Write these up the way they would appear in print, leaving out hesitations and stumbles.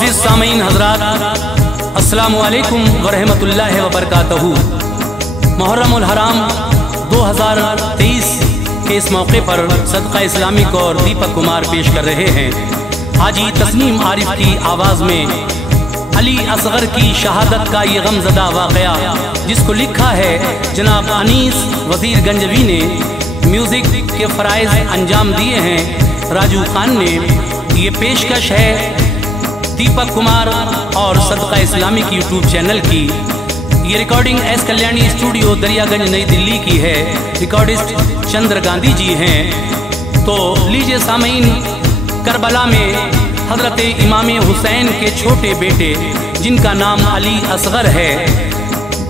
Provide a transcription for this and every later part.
मुअज़्ज़िज़ सामीन हज़रात, अस्सलामु अलैकुम व रहमतुल्लाहि व बरकातहू। मुहर्रमुल हराम 2023 के इस मौके पर सदका इस्लामिक और दीपक कुमार पेश कर रहे हैं हाजी तस्नीम आरिफ की आवाज़ में अली असगर की शहादत का ये गमज़दा वाक़या, जिसको लिखा है जनाब अनीस वज़ीर गंजवी ने। म्यूज़िक के फ़राइज़ अंजाम दिए हैं राजू खान ने। ये पेशकश है दीपक कुमार और सदका इस्लामिक यूट्यूब चैनल की। ये recording S Kalyani studio Daryaganj नई दिल्ली की है। रिकॉर्डिस्ट चंद्र गांधी जी हैं। तो लीजिए सामीन, करबला में हज़रत इमाम हुसैन के छोटे बेटे जिनका नाम अली असगर है,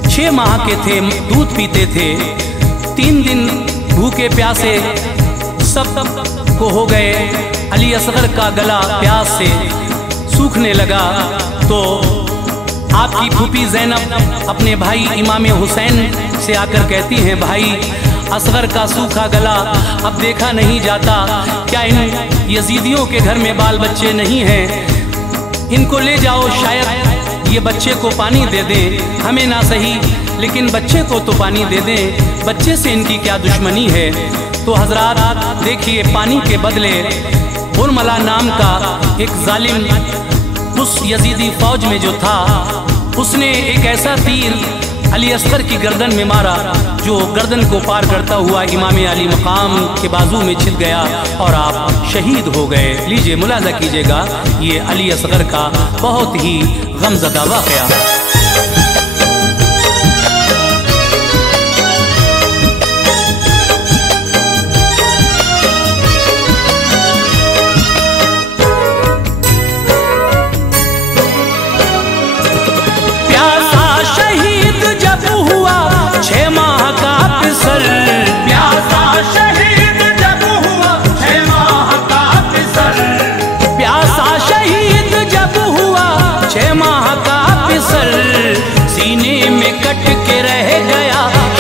6 माह के थे, दूध पीते थे। 3 दिन भूखे प्यासे सब को हो गए। अली असगर का गला प्यास से सूखने लगा तो आपकी फूफी ज़ैनब अपने भाई इमाम हुसैन से आकर कहती हैं, भाई असगर का सूखा गला अब देखा नहीं जाता, क्या इन यजीदियों के घर में बाल बच्चे नहीं हैं? इनको ले जाओ, शायद ये बच्चे को पानी दे दें, हमें ना सही लेकिन बच्चे को तो पानी दे दें, बच्चे से इनकी क्या दुश्मनी है। तो हजरात देखिए, पानी के बदले उर्मला नाम का एक जालिम उस यजीदी फौज में जो था, उसने एक ऐसा तीर अली असगर की गर्दन में मारा जो गर्दन को पार करता हुआ इमाम अली मकाम के बाजू में छिप गया और आप शहीद हो गए। लीजिए मुलाजा कीजिएगा ये अली असगर का बहुत ही गमज़दा वाक़या।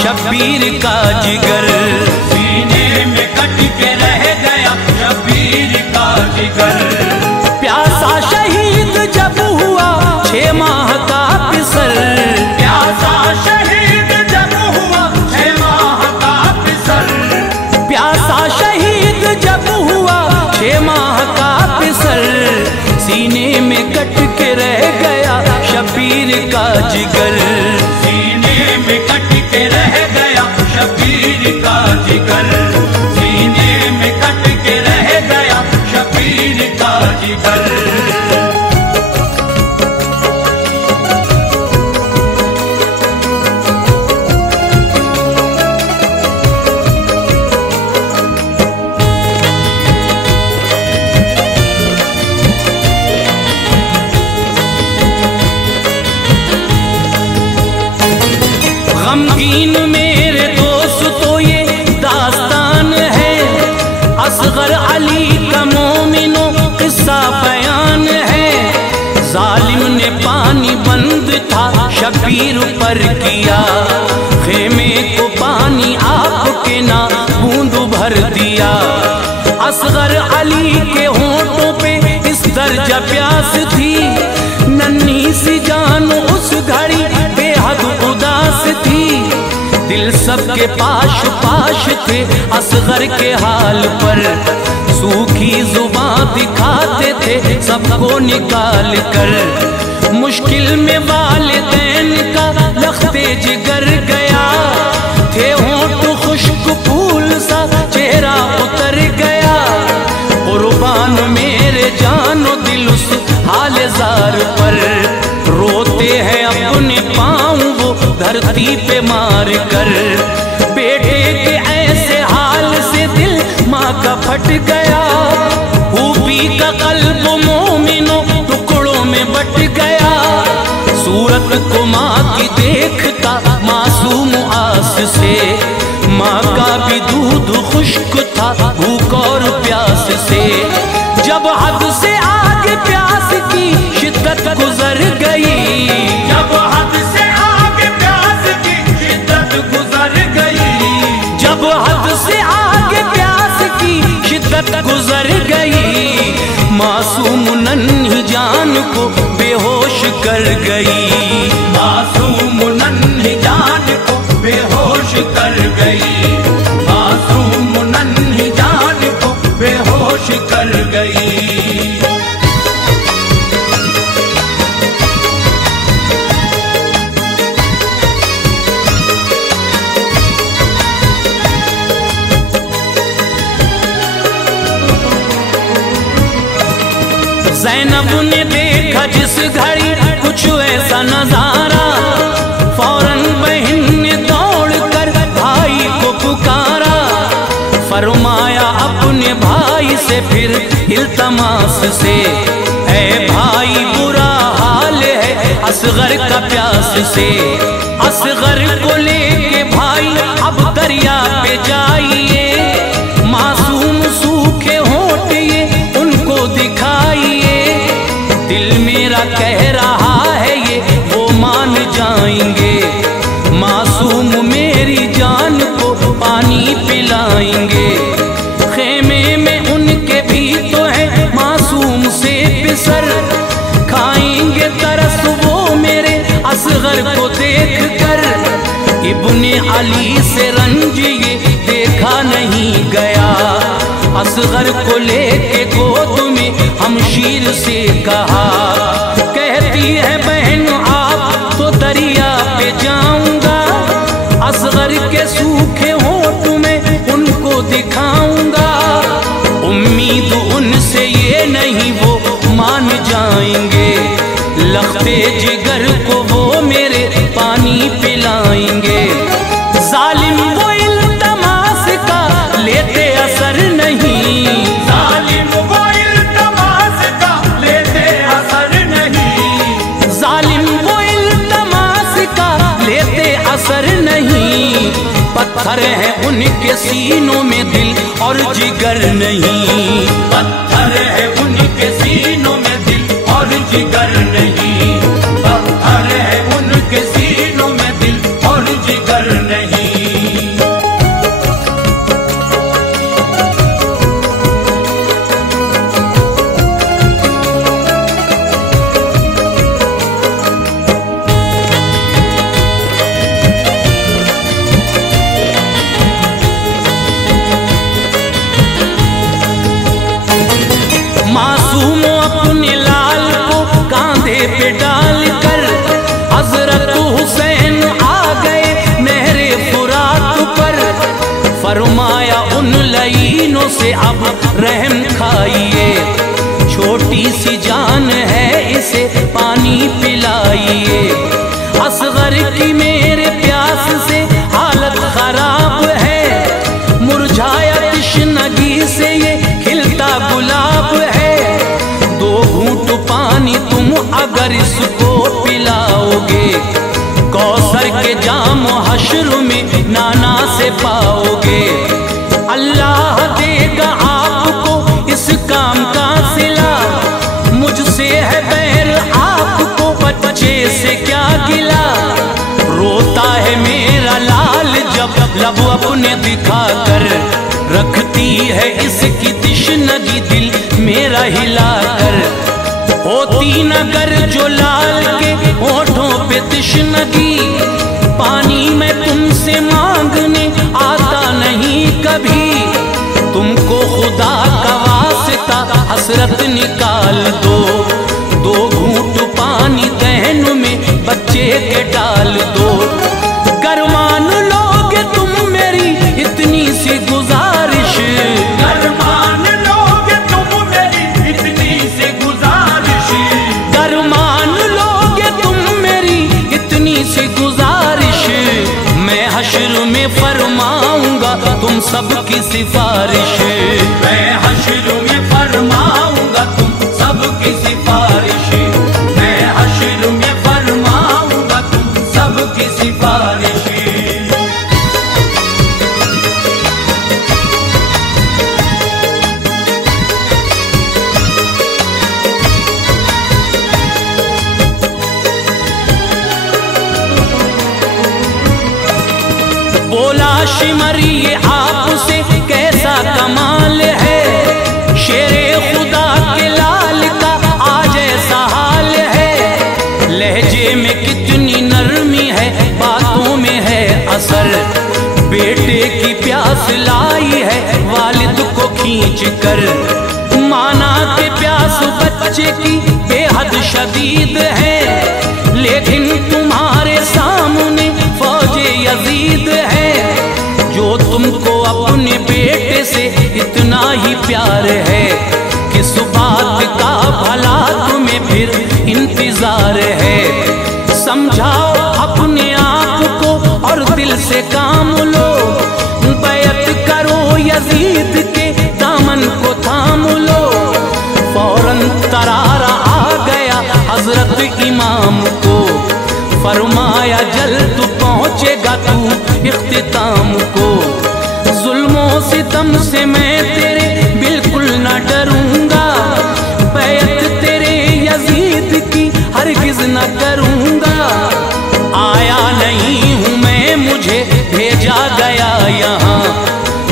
शब्बीर का जिगर सीने में कट के रह गया, शब्बीर का जिगर। प्यासा शहीद जब हुआ 6 माह का पिसल, प्यासा शहीद जब हुआ 6 माह का पिसल, प्यासा शहीद जब हुआ 6 माह का पिसल, सीने में कट के रह गया शब्बीर का जिगर, सीने में कट के रह गया शब्बीर का जिगर, सीने में कट के रह गया शब्बीर का जिगर। गमगीन मेरे दोस्त तो ये दास्तान है, असगर अली का मोमिनो किस्सा बयान है। जालिम ने पानी बंद था शब्बीर पर किया, खेमे को पानी आपके ना बूंद भर दिया। असगर अली के होंठों पे इस दर्जा प्यास थी, नन्ही सी जान उस घड़ी बेहद उदास थी। दिल सबके पाश पाश थे असगर के हाल पर, सूखी जुबान दिखाते थे सबको निकाल कर। मुश्किल में वालिदैन का लख्ते जिगर गया, थे होंठ खुश्क फूल सा चेहरा उतर गया। कुर्बान मेरे जानो दिल उस हाल जार पर, रोते हैं अपने पाँव वो धरती पे मार कर। बेटे के ऐसे हाल से दिल माँ का फट गया, फूफी का कल्ब मोमिनो टुकड़ों में बट गया। सूरत को माँ की देखता मासूम आस से, माँ का भी दूध खुश्क था भूख और प्यास से। जब हद से आगे प्यास की शिद्दत गुजर गई, जब हद से आगे प्यास की शिद्दत गुजर गई, जब हद से आगे प्यास की शिद्दत गुजर गई। मासूम नन्ही जान को बेहोश कर गई, मासूम नन्ही जान को बेहोश कर गई, मासूम नन्ही जान को बेहोश कर गई। ज़ैनब ने देखा जिस घड़ी कुछ ऐसा नजारा, फौरन बहन ने दौड़ कर भाई को पुकारा। फरमाया अपने भाई से फिर इल्तमास से, ऐ भाई बुरा हाल है असगर का प्यास से। असगर को लेके भाई अब दरिया पे जाइए, मासूम सूखे होंठ ये उनको दिखाइए। दिल मेरा कह रहा है ये वो मान जाएंगे, मासूम मेरी जान को पानी पिलाएंगे। खेमे में उनके भी तो है मासूम से पिसर, खाएंगे तरस वो मेरे असगर को देख कर। इब्ने अली से रंज ये देखा नहीं गया, असगर को लेके गोद में हमशीर से कहा। कहती है बहन आप तो दरिया पे जाऊंगा, असगर के सूखे होंठ में उनको दिखाऊंगा। उम्मीद उनसे ये नहीं वो मान जाएंगे, लख्ते जिगर को वो मेरे पानी पिलाएंगे। जालिम वो इल्तमास का लेते असर नहीं, जालिम वो इल्तमास का लेते असर नहीं, जालिम वो इल्तमास का लेते असर नहीं। पत्थर है उनके सीनों में दिल और जिगर नहीं, पत्थर है उनके सीनों में दिल और जिगर नहीं, पत्थर है उनके सीनों में दिल और जिगर नहीं। मासूम अपने लाल को कांधे पे डाल कर हजरत हुसैन आ गए नहरे फुरात पर। फरमाया उन लईनों से अब रहम खाइए, छोटी सी जान है इसे पानी पिलाइए। असगर की मेरे प्यास से हालत खराब है, मुरझाया तृष्णगी से ये खिलता गुलाब है। दो घूंट पानी तुम अगर इसको पिलाओगे, कौसर के जाम हश्र में नाना से पाओगे। अल्लाह देगा आपको इस काम का सिला, मुझसे है बैर आपको बच्चे से क्या गिला। रोता है मेरा लाल जब लब अपने दिखा कर, रखती है इसकी तिश्नगी दिल मेरा हिला कर। होती नगर जो लाल के होठों पे तिश्नगी, पानी में तुमसे मांगने आता नहीं कभी। तुमको खुदा का वास्ता हसरत निकाल दो, दो घूंट पानी दहन में बच्चे के डाल दो। गर मान लोगे तुम मेरी इतनी सी गुजारिश, गर मान लोगे तुम मेरी इतनी सी गुजारिश, गर मान लोगे तुम मेरी इतनी सी गुजारिश। मैं हश्र में फरमाऊंगा तुम सबकी सिफारिश, मैं हश्र में फरमाऊंगा तुम सबकी सिफारिश, मैं हश्र में फरमाऊंगा तुम सबकी सिफारिश। बोला शिमरी ये आपसे कैसा कमाल है, शेरे खुदा के लाल का आज ऐसा हाल लहजे में कितनी नरमी है, बातों में है असर। बेटे की प्यास लाई है वालिद को खींच कर, माना के प्यास बच्चे की बेहद शदीद है, लेकिन तुम्हारे सामने फौजे यजीद है। जो तुमको अपने बेटे से इतना ही प्यार है, किस बात का भला तुम्हें फिर इंतजार है। समझाओ अपने आप को और दिल से काम लो, बैत करो यजीद के दामन को थाम लो। फौरन तरारा आ गया हजरत इमाम को, फरमाया जल्द पहुँचेगा तू इख्तिताम को। जुल्मों सितम से मैं तेरे बिल्कुल न डरूंगा, बैत तेरे यजीद की हरगिज न करूंगा। आया नहीं हूँ मैं, मुझे भेजा गया यहाँ,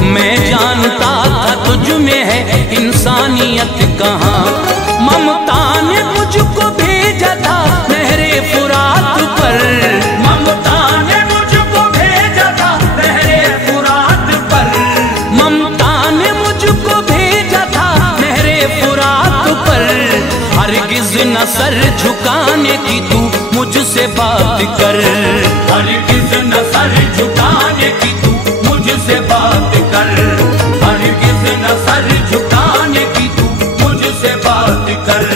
मैं जानता था तुझ में है इंसानियत कहाँ। ममता ने मुझको भेजा था नहरे फुरात पर, ममता ने मुझको भेजा था नहरे फुरात पर, ममता ने मुझको भेजा था नहरे फुरात पर। हरगिज न सर झुकाने की तू मुझसे बात कर, हरगिज न सर झुकाने की तू मुझसे बात कर, हरगिज न सर झुकाने की तू मुझसे बात कर।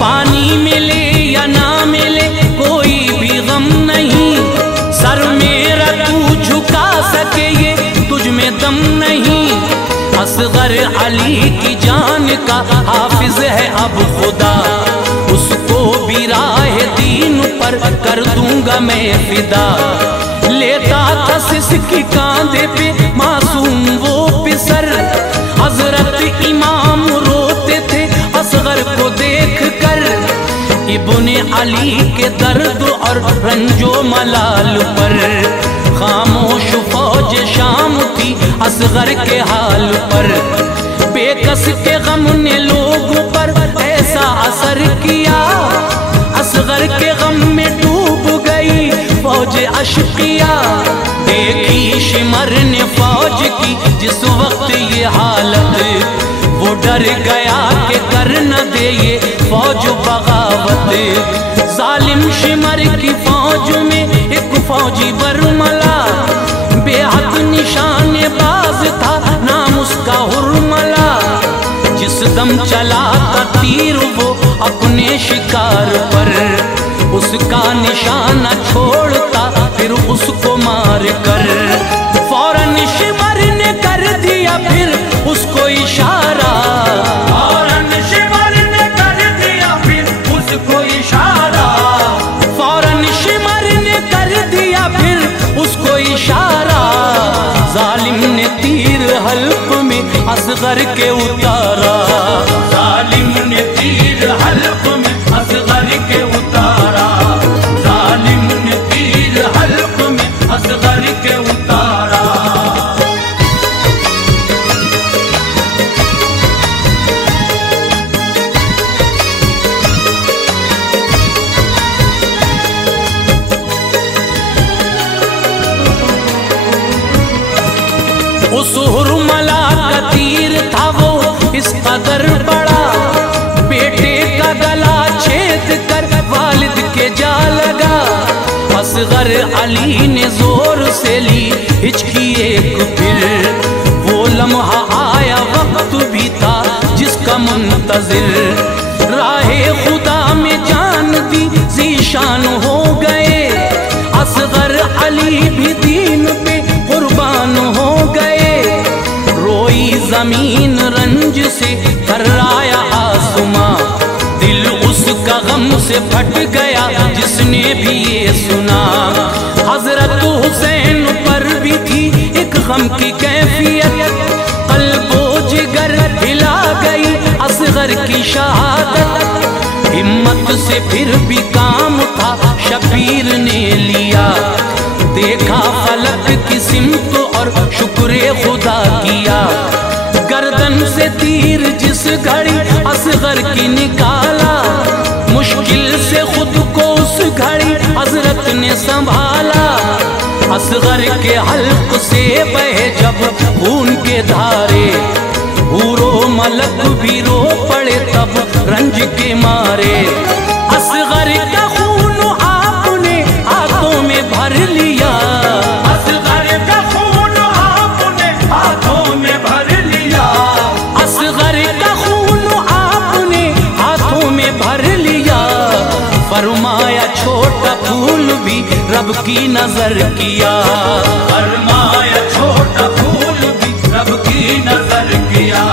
पानी मिले या ना मिले कोई भी गम नहीं, सर मेरा तू झुका सके ये तुझ में दम नहीं। असगर अली की जान का हाफिज है अब खुदा, उसको भी राह दीन पर कर दूंगा मैं फिदा। लेता था सिसकी कांधे पे मासूम वो पिसर, हजरत इमाम रोते थे असगर को देख कर। इब्ने अली के दर्द और रंजो मलाल पर, खामोश फौज शाम थी असगर के हाल पर। बेकस के गम ने लोगों पर ऐसा असर किया, असगर के गम में डूब गई फौज अशकिया। देखी शिमर ने फौज की जिस वक्त ये हालत, वो डर गया कि कर न दे ये फौज बगावत। जालिम शिमर की फौज में एक फौजी बरमला, बेहद निशाने बाज था नाम उसका हुरमला। जिस दम चला था तीर वो अपने शिकार पर, उसका निशाना छोड़ता फिर उसको मार कर। फौरन शिमर ने कर दिया फिर उसको इशारा, फौरन शिमर ने कर दिया फिर उसको इशारा, फौरन शिमर ने कर दिया फिर उसको इशारा। जालिम ने तीर हल्क में असगर के उतारा, जालिम ने तीर हल्क में असगर के उतारा, जालिम ने तीर हल्क में असगर के उतारा। उस हुरमला का तीर था वो इस कदर बड़ा, बेटे का गला छेद कर वालिद के जा लगा। असगर अली ने जोर से ली हिचकी एक फिर, वो लम्हा आया वक्त भी था जिसका मुंतजिर। राहे खुदा में जान दी जीशान हो गए, असगर अली भी दीन पे कुर्बान हो गए। रोई जमीन रंज से कर्राया आसमां, दिल उसका गम से फट गया जिसने भी ये सुना। हजरत हुसैन पर भी थी एक गम की कैफियत, कल्बो जिगर हिला गया असगर की शहादत, हिम्मत से फिर भी काम था शबीर ने लिया। देखा फलक की सिमत और शुक्र खुदा किया। गर्दन से तीर जिस घड़ी असगर की निकाला, मुश्किल से खुद को उस घड़ी हजरत ने संभाला। असगर के हल्क से बहे जब खून के धारे, हूरो मलक भी रो पड़े तब रंज के मारे। असगर का खून आपने हाथों में भर लिया, असगर का खून आपने हाथों में भर लिया। असगर का खून आपने हाथों में भर लिया। फरमाया छोटा फूल भी रब की नजर किया, फरमाया छोटा फूल भी रब की नजर किया।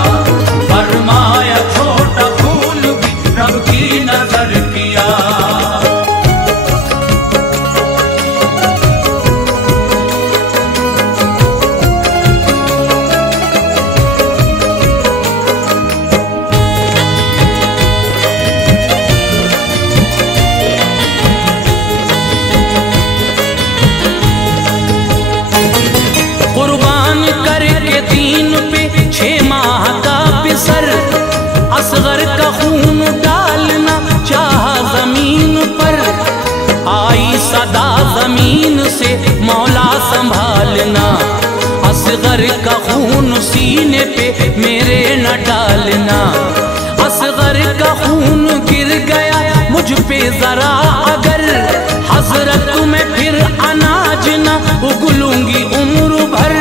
फरमाया छोटा फूल भी रब की नजर किया। कुर्बान करके दीन पे 6 माह का बिसर, असगर का खून डालना चाहा जमीन पर। आई सदा जमीन से मौला संभालना, असगर का खून सीने पे मेरे न डालना। असगर का खून गिर गया मुझ पे जरा अगर, हजरत में फिर अनाज न उगलूंगी उम्र भर।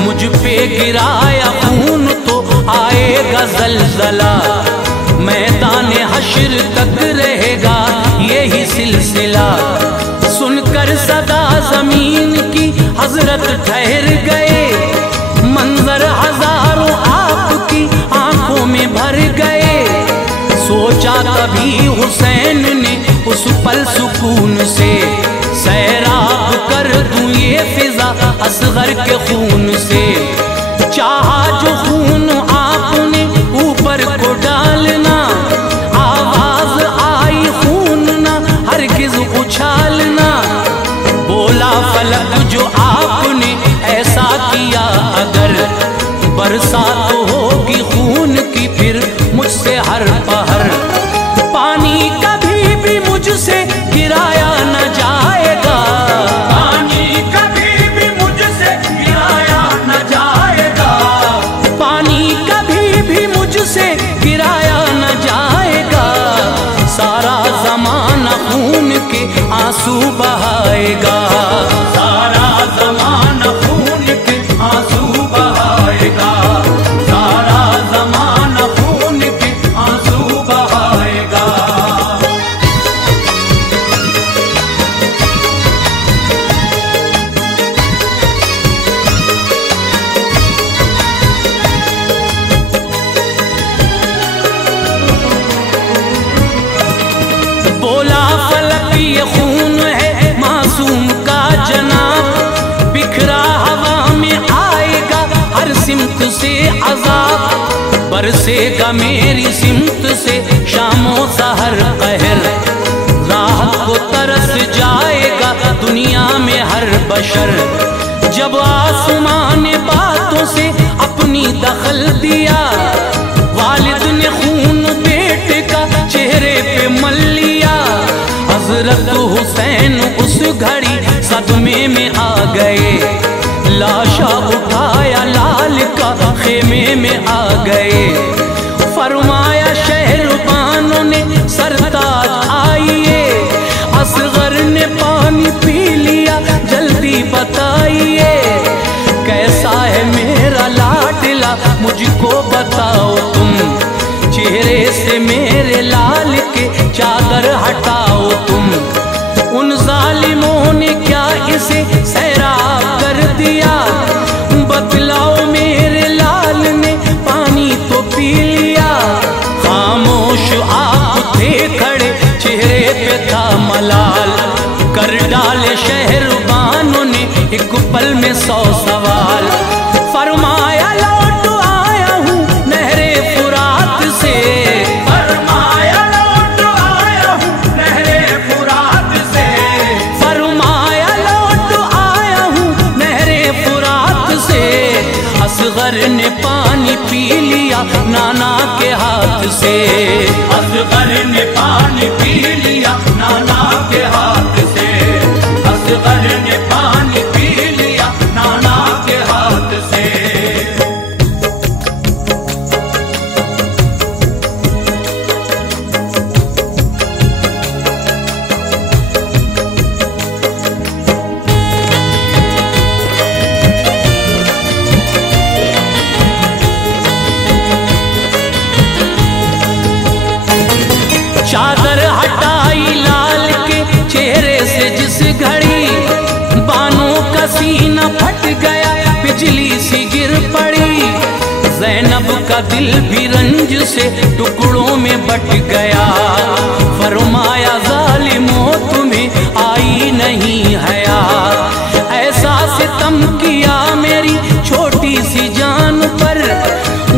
मुझ पे गिराया खून तो आएगा जलजला, मैदान हश्र तक रहेगा यही सिलसिला। सुनकर सदा जमीन की हजरत ठहर गए, मंजर हजारों आपकी आंखों में भर गए। सोचा तभी हुसैन ने उस पल सुकून से, सैराब कर दूं ये फिजा असगर के खून से। चाहा जो खून आपने ऊपर को डालना, आवाज आई खून ना हरगिज उछालना। बोला फलक जो आपने ऐसा किया अगर, बरसात होगी खून की फिर मुझसे हर पहर। पानी कभी भी मुझसे गिराया न जाएगा, पानी कभी भी मुझसे गिराया न जाएगा। पानी कभी भी मुझसे गिराया न जाएगा। सारा जमाना खून के आंसू बहाएगा, सारा जमाना खून के आंसू बहाएगा। सारा जमाना खून के आंसू बहाएगा। बोला फलक ये खून है मासूम का जनाब, बिखरा हवा में आएगा हर सिमत से अजाब। बरसेगा मेरी सिमत से शामों सहर कहर, राहत को तरस जाएगा दुनिया में हर बशर। जब आसमान ने बातों से अपनी दखल दिया, वालिद ने खून बेटे का चेहरे पे मल लिया। हजरत हुसैन उस घड़ी सदमे में आ गए, लाशा उठाया लाल का खेमे में आ गए। फरमाया शहरबानों ने सरताज आइए, असगर ने पानी पी लिया जल्दी बताइए। कैसा है मेरा लाडला मुझको बताओ तुम, चेहरे से मेरे लाल के चादर हटाओ तुम। उन जालिमों ने क्या इसे सैराब कर दिया, बतलाओ मेरे लाल ने पानी तो पी लिया। खामोश आप थे खड़े चेहरे पे था मलाल, कर डाले शहरबानों ने एक पल में 100 सवाल। फरमाया लौट आया हूँ नाना के हाथ से। असगर ने पानी पी लिया नाना के हाथ से, असगर ने पानी पी लिया नाना के हाथ से। चादर हटाई लाल के चेहरे से जिस घड़ी, बानों का सीना फट गया बिजली सी गिर पड़ी। ज़ैनब का दिल भी रंज से टुकड़ों में बट गया। फरमाया ज़ालिमों तुम्हें आई नहीं हया, ऐसा सितम किया मेरी छोटी सी जान पर।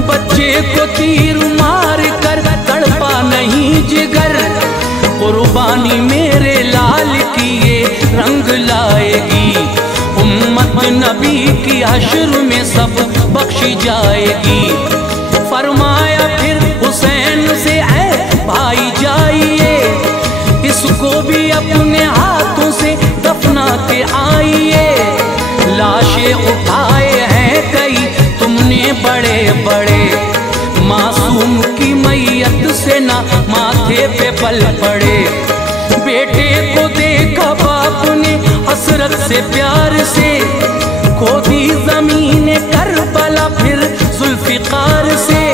बच्चे को तीर मार कर तड़पा नहीं जिगर, कुर्बानी मेरे लाल की ये रंग लाएगी। उम्मत नबी की हश्र में सब बख्शी जाएगी। फरमाया फिर हुसैन से ऐ भाई जाइए, इसको भी अपने हाथों से दफना के आइए। लाशें उठाए हैं कई तुमने बड़े बड़े, मासूम की मैयत से ना माथे पे पल पड़े। बेटे को देखा बाप ने हसरत से प्यार से, खोदी जमीन करबला फिर जुल्फिकार से।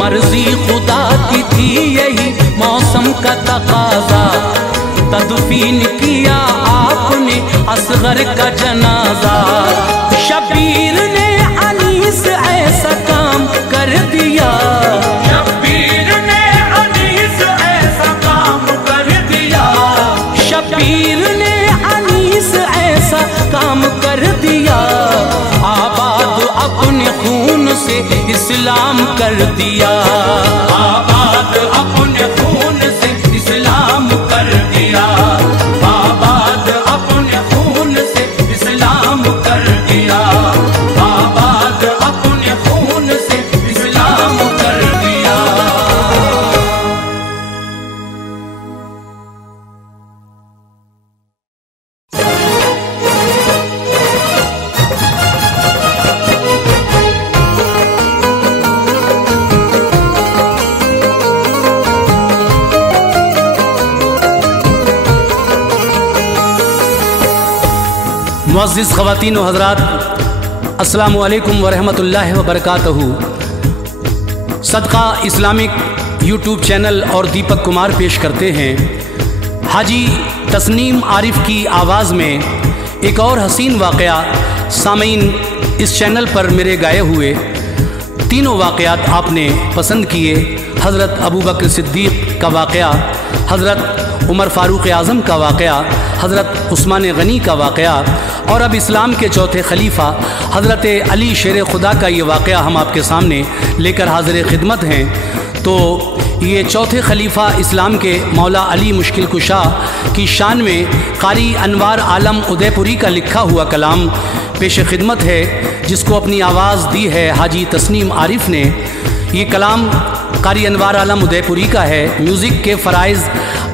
मर्जी खुदा की थी यही मौसम का तकाजा, तदफीन किया आपने असगर का जनाजा। शबीर ने अनीस ऐसा काम कर दिया, शब्बीर ने अनीस ऐसा काम कर दिया, शबीर ने अनीस ऐसा काम कर दिया। आबाद अपने खून से इस्लाम कर दिया, आबाद अपने खून से इस्लाम कर दिया, आबाद अपने खून से इस्लाम कर दिया, आबाद अपने खून से इस्लाम कर दिया। मुअज़्ज़िज़ ख़वातीन व हज़रात, अस्सलामु अलैकुम व रहमतुल्लाहि व बरकातहू। सदका इस्लामिक यूट्यूब चैनल और दीपक कुमार पेश करते हैं हाजी तस्नीम आरिफ की आवाज़ में एक और हसीन वाक़या। सामीन, इस चैनल पर मेरे गाए हुए तीनों वाक़यात आपने पसंद किए। हज़रत अबू बकर सिद्दीक़ का वाक़या, हज़रत उमर फ़ारूक़ आज़म का वाक़या, हज़रत उस्मान गनी का वाक़या और अब इस्लाम के चौथे खलीफा हज़रत अली शेर खुदा का ये वाक़या हम आपके सामने लेकर हाज़िर खिदमत हैं। तो ये चौथे खलीफा इस्लाम के मौला अली मुश्किल कुशा की शान में कारी अनवार आलम उदयपुरी का लिखा हुआ कलाम पेश खिदमत है, जिसको अपनी आवाज़ दी है हाजी तस्नीम आरिफ ने। ये कलाम कारी अनवार आलम उदयपुरी का है। म्यूज़िक के फ़राइज़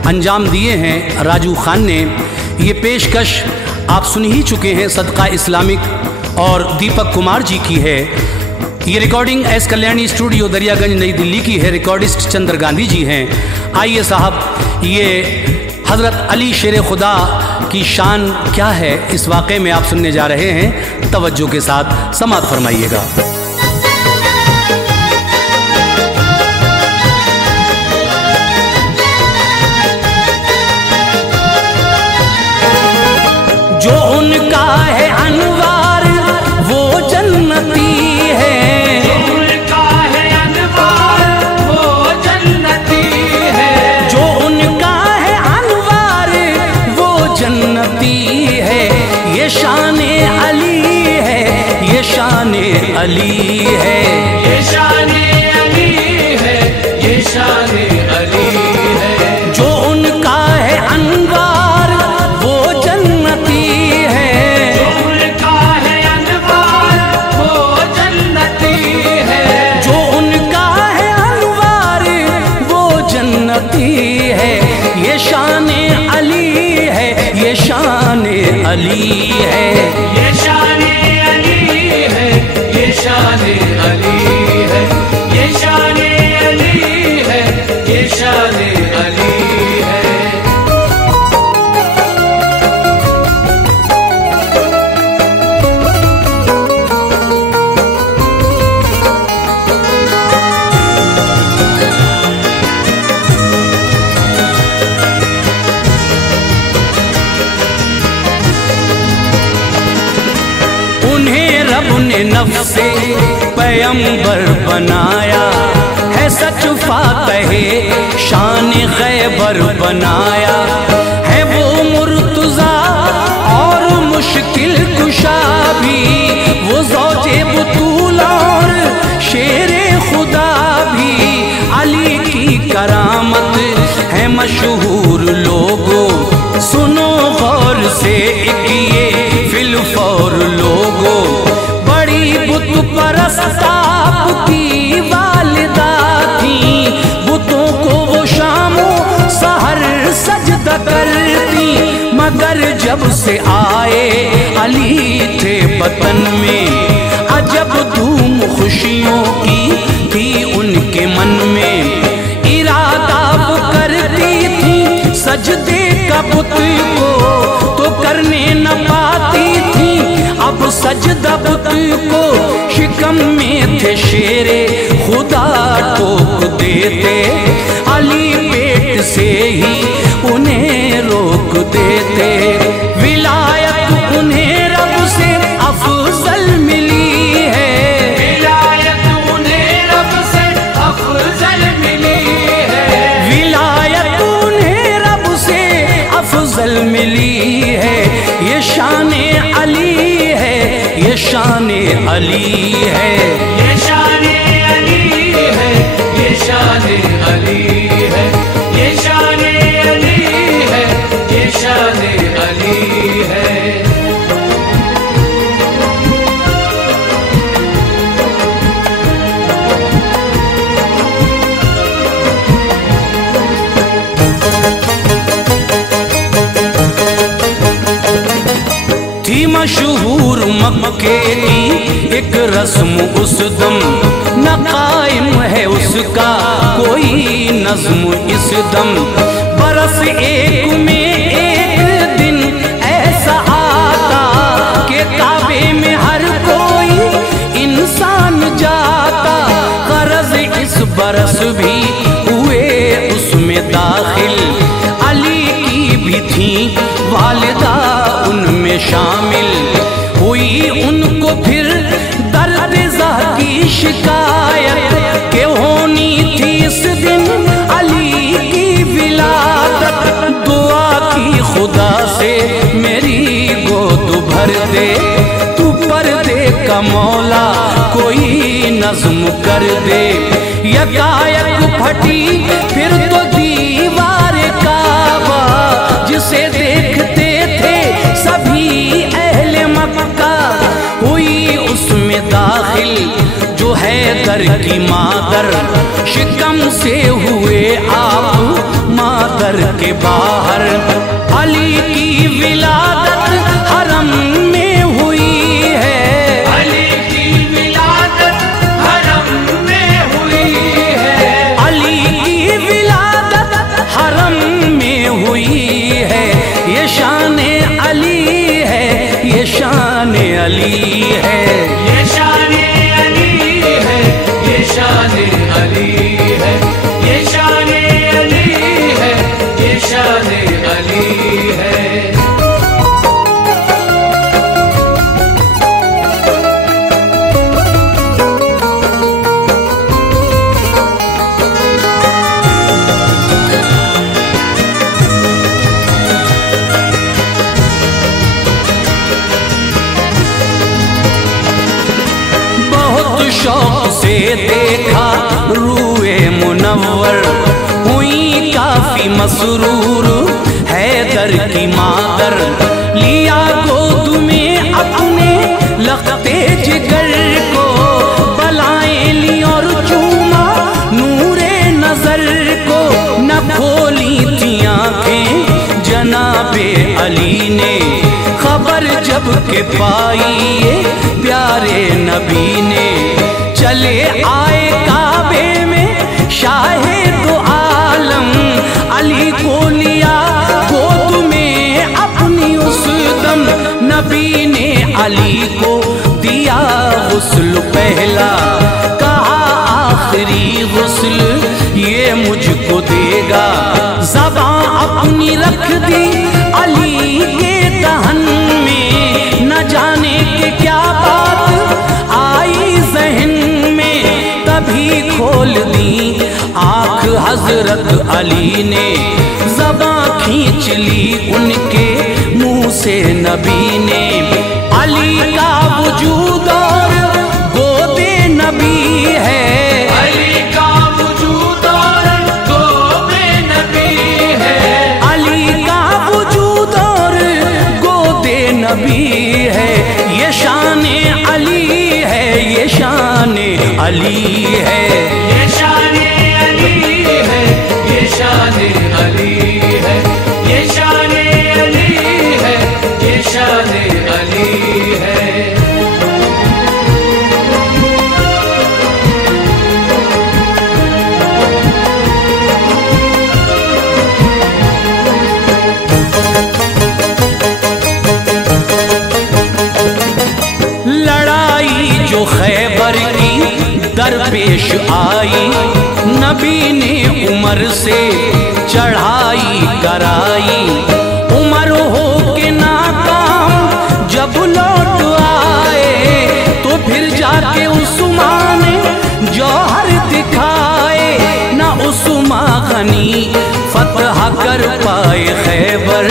अंजाम दिए हैं राजू खान ने। ये पेशकश आप सुन ही चुके हैं, सदका इस्लामिक और दीपक कुमार जी की है। ये recording S Kalyani studio Daryaganj नई दिल्ली की है। रिकॉर्डिस्ट चंद्र गांधी जी हैं। आइए साहब, ये हज़रत अली शेर खुदा की शान क्या है इस वाक़े में आप सुनने जा रहे हैं। तवज्जो के साथ समाअत फरमाइएगा। जो उनका है अनवार वो जन्नती है, जो उनका है अनवार वो जन्नती है, जो उनका है अनवार वो जन्नती है। ये शान अली है, ये शान अली है, ये शान अली है, ये शान अली है। जो उनका है अनवार वो जन्नती है, जो उनका है अनवार वो जन्नती है, जो उनका है अली है। ये शान अली है, ये शान अली है, ये शान अली है, ये शान अली है। उन्हें रब ने नफ्से पैगंबर बनाया है, सच फातहे शान गैबर बनाया है। वो मुर्तज़ा और मुश्किल कुशा भी, वो ज़ौजे बुतूल और शेरे खुदा भी। अली की करामत है मशहूर लोगों, सुनो गौर से एक ये फिलफौर लोगों। बड़ी बुत परस्त आपकी वालिदा थी, बुतों को वो शामो सहर सजदा करती। मगर जब से आए अली थे वतन में, अजब धूम खुशियों की थी उनके मन में। इरादा वो करती थी सजदे का बुत को, तो करने न पाती थी अब सजदा बुत को। शिकम में थे शेरे खुदा टोक देते, अली पेट से ही उन्हें रोक देते। विलायत उन्हें रब से अफजल मिली है, विलायत उन्हें रब से अफजल मिली है, विलायत उन्हें रब से अफजल मिली है। ये शान अली है, ये शान अली है, ये शान अली है, ये शान अली है, ये शान अली है, ये शान अली है। थी मशहूर मक्के की एक रस्म उस दम, न कायम है उसका कोई नज्म इस दम। बरस एक में एक दिन ऐसा आता कि काबे में हर कोई इंसान जाता। गरज इस बरस भी हुए उसमें दाखिल, अली की भी थी वालिदा उनमें शामिल। हुई उनको फिर दर्द ज़ह की शिकायत के होनी थी इस दिन अली की विलादत। दुआ की खुदा से मेरी गोद भर दे, तू पर्दे का मौला कोई नज्म कर दे। यकायक फटी फिर तो दीवार काबा, जिसे देखते थे सभी अहले मक्का। हुई उसमें दाखिल जो है दर की मादर, शिकम से हुए आप मादर के बाहर। अली की विलादत हरम में हुई है, अली की विलादत हरम में हुई है, अली की विलादत हरम में हुई है। ये शान अली है, ये शान अली है, ये शान अली है, ये शान अली है, ये शान अली है, ये शान अली है। शौक से देखा रूए मुनव्वर, हुई काफी मसरूर हैदर की मादर। लिया गोद में अपने लखते जिगर को, बलाएं ली और चूमा नूरे नजर को। न खोली थी आंखें जनाबे अली ने, खबर जब के पाई ये प्यारे नबी ने। चले आए काबे में शाहे दो आलम, अली को लिया गोद में अपनी उस दम। नबी ने अली को दिया गुस्ल पहला, कहा आखिरी गुस्ल ये मुझको देगा। ज़बां अपनी रख दी अली के दहन में, न जाने के क्या बात आई जहन में। तभी खोल दी आँख हजरत अली ने, ज़बां खींच ली उनके मुंह से नबी ने। अली का वजूद और गोदे नबी है, अली का वजूद और गोदे नबी है, अली का वजूद और गोदे नबी है। ये शाने अली है, ये शाने अली है, ये शाने अली है, ये शाने अली है, ये शाने अली है, ये शाने अली है। लड़ाई जो खैबर की दरपेश आई, नबी ने उमर से चढ़ाई कराई। उमर हो के नाकाम जब लौट आए, तो फिर जाके उस्मान ने जौहर दिखाए। ना उस्मान गनी फतह कर पाए खैबर,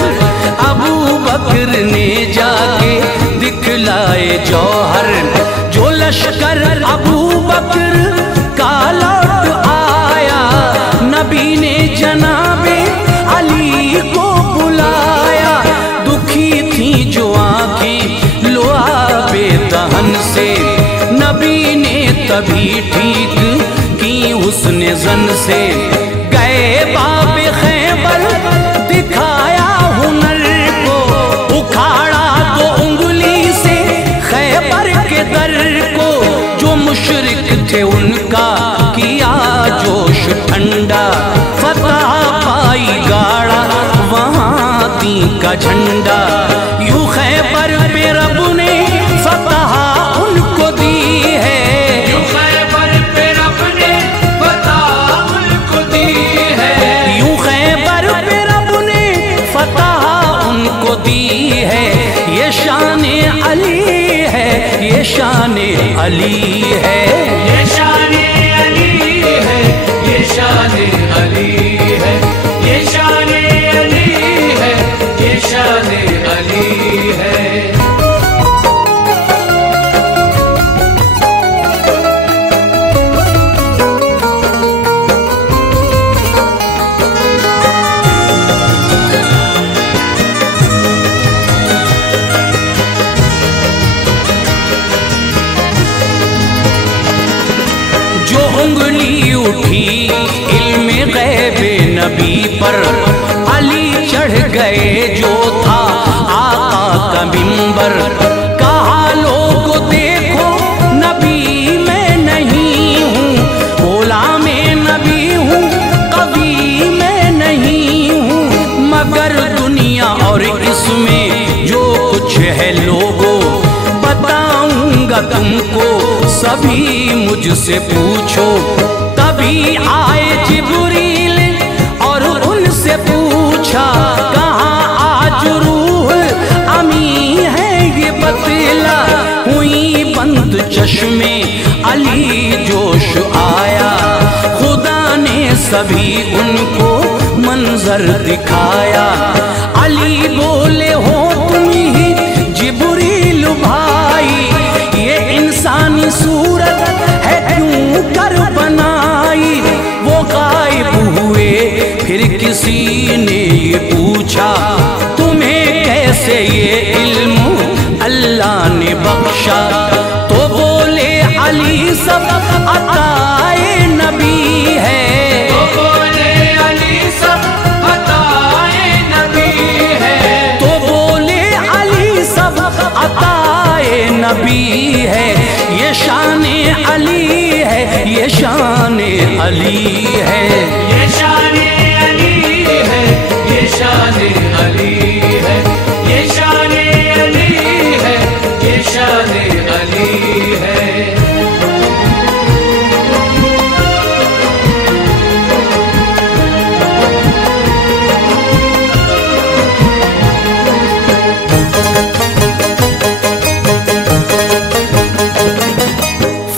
अबू बकर ने जाके दिखलाए जौहर। जो लश्कर अबू बकर का लौट आया, नबी ने जनाबे अली को बुलाया। दुखी थी जो आँखें लुआबे दहन से, नबी ने तभी ठीक की हुस्न ज़न से। गए बाबे खैबर दिखाया हुनर को, उखाड़ा तो उंगली से खैबर के दर को। जो मुशरिक थे उनका किया जोश ठंडा, फतह पाई गाड़ा वहाँ दी का झंडा। यूं खैबर पे रब ने फतह उनको दी है, यूं खैबर पे रब ने फतह उनको दी है, यूं खैबर पे रब ने फतह उनको दी है। ये शाने अली है, ये शाने अली है, ये शाने अली है, ये शाने अली है, ये शाने अली है, ये शाने अली है। जो उंगली उठी इल्मे गैबे नबी पर, अली चढ़ गए जो था आका का मिंबर। कहा लोगो देखो नबी मैं नहीं हूँ, गुलाम नबी हूँ, कवि मैं नहीं हूँ। मगर दुनिया और इसमें जो कुछ है लोगों, बताऊंगा तुमको सभी मुझसे पूछो। तभी आए जिब्रील और उनसे पूछा, कहाँ आज रूह अमी है ये बतला। हुई बंद चश्मे अली जोश आया, खुदा ने सभी उनको मंजर दिखाया। अली बोले हो तुम ही जिब्रील भाई, ये इंसानी सूरत है क्यों कर बनाई। वो गायब हुए फिर किसी ने ये पूछा, तुम्हें कैसे ये इल्म अल्लाह ने बख्शा। तो बोले अली सब अताए नबी है, तो बोले अली सब अताए नबी है, तो बोले अली सब नबी है, ये शाने अली है, ये शाने अली है, ये शाने अली है, ये शाने अली है, ये शाने अली है, ये शाने अली है।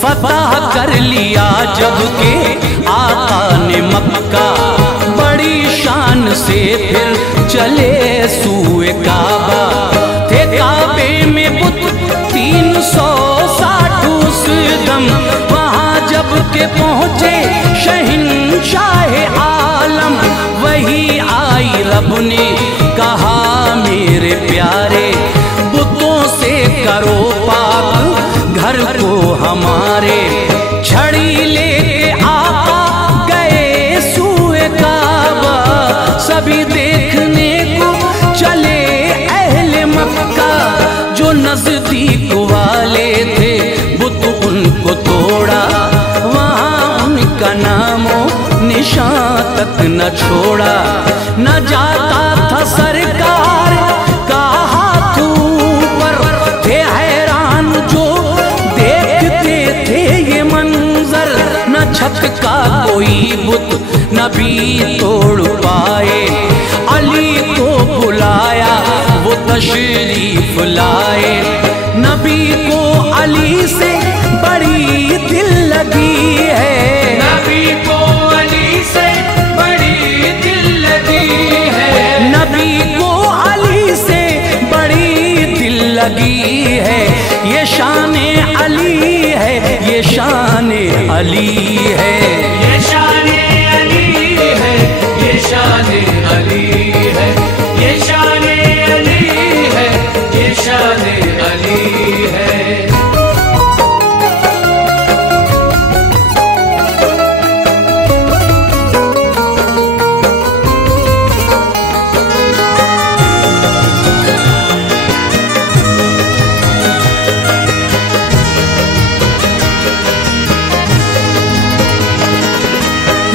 फतह कर लिया जब के आका ने मक्का, बड़ी शान से फिर चले सूए काबा। थे काबे में बुत 360 उस दम, वहाँ जब के पहुँचे शहंशाह आलम। वही आई रब ने कहा मेरे प्यारे, बुतों से करो पाक घर को हमारे। छड़ी लेके आका गए सूए काबा, सभी देखने को चले अहले मक्का। जो नजदीक वाले थे बुत उनको तोड़ा, वहाँ उनका नामो निशान तक न छोड़ा। न जाता था सरकार का हाथ ऊपर, थे हैरान जो देखते थे ये मंजर। न छत का कोई बुत नबी तोड़ पाए, अली को बुलाया वो तशरीफ लाए। नबी को अली से बड़ी दिल लगी है, नबी को अली से बड़ी दिल लगी है, नबी को अली से बड़ी दिल लगी है। ये शाने अली है, ये शाने अली है, ये शाने अली है, ये शाने अली है, ये शाने अली है, ये शाने अली है।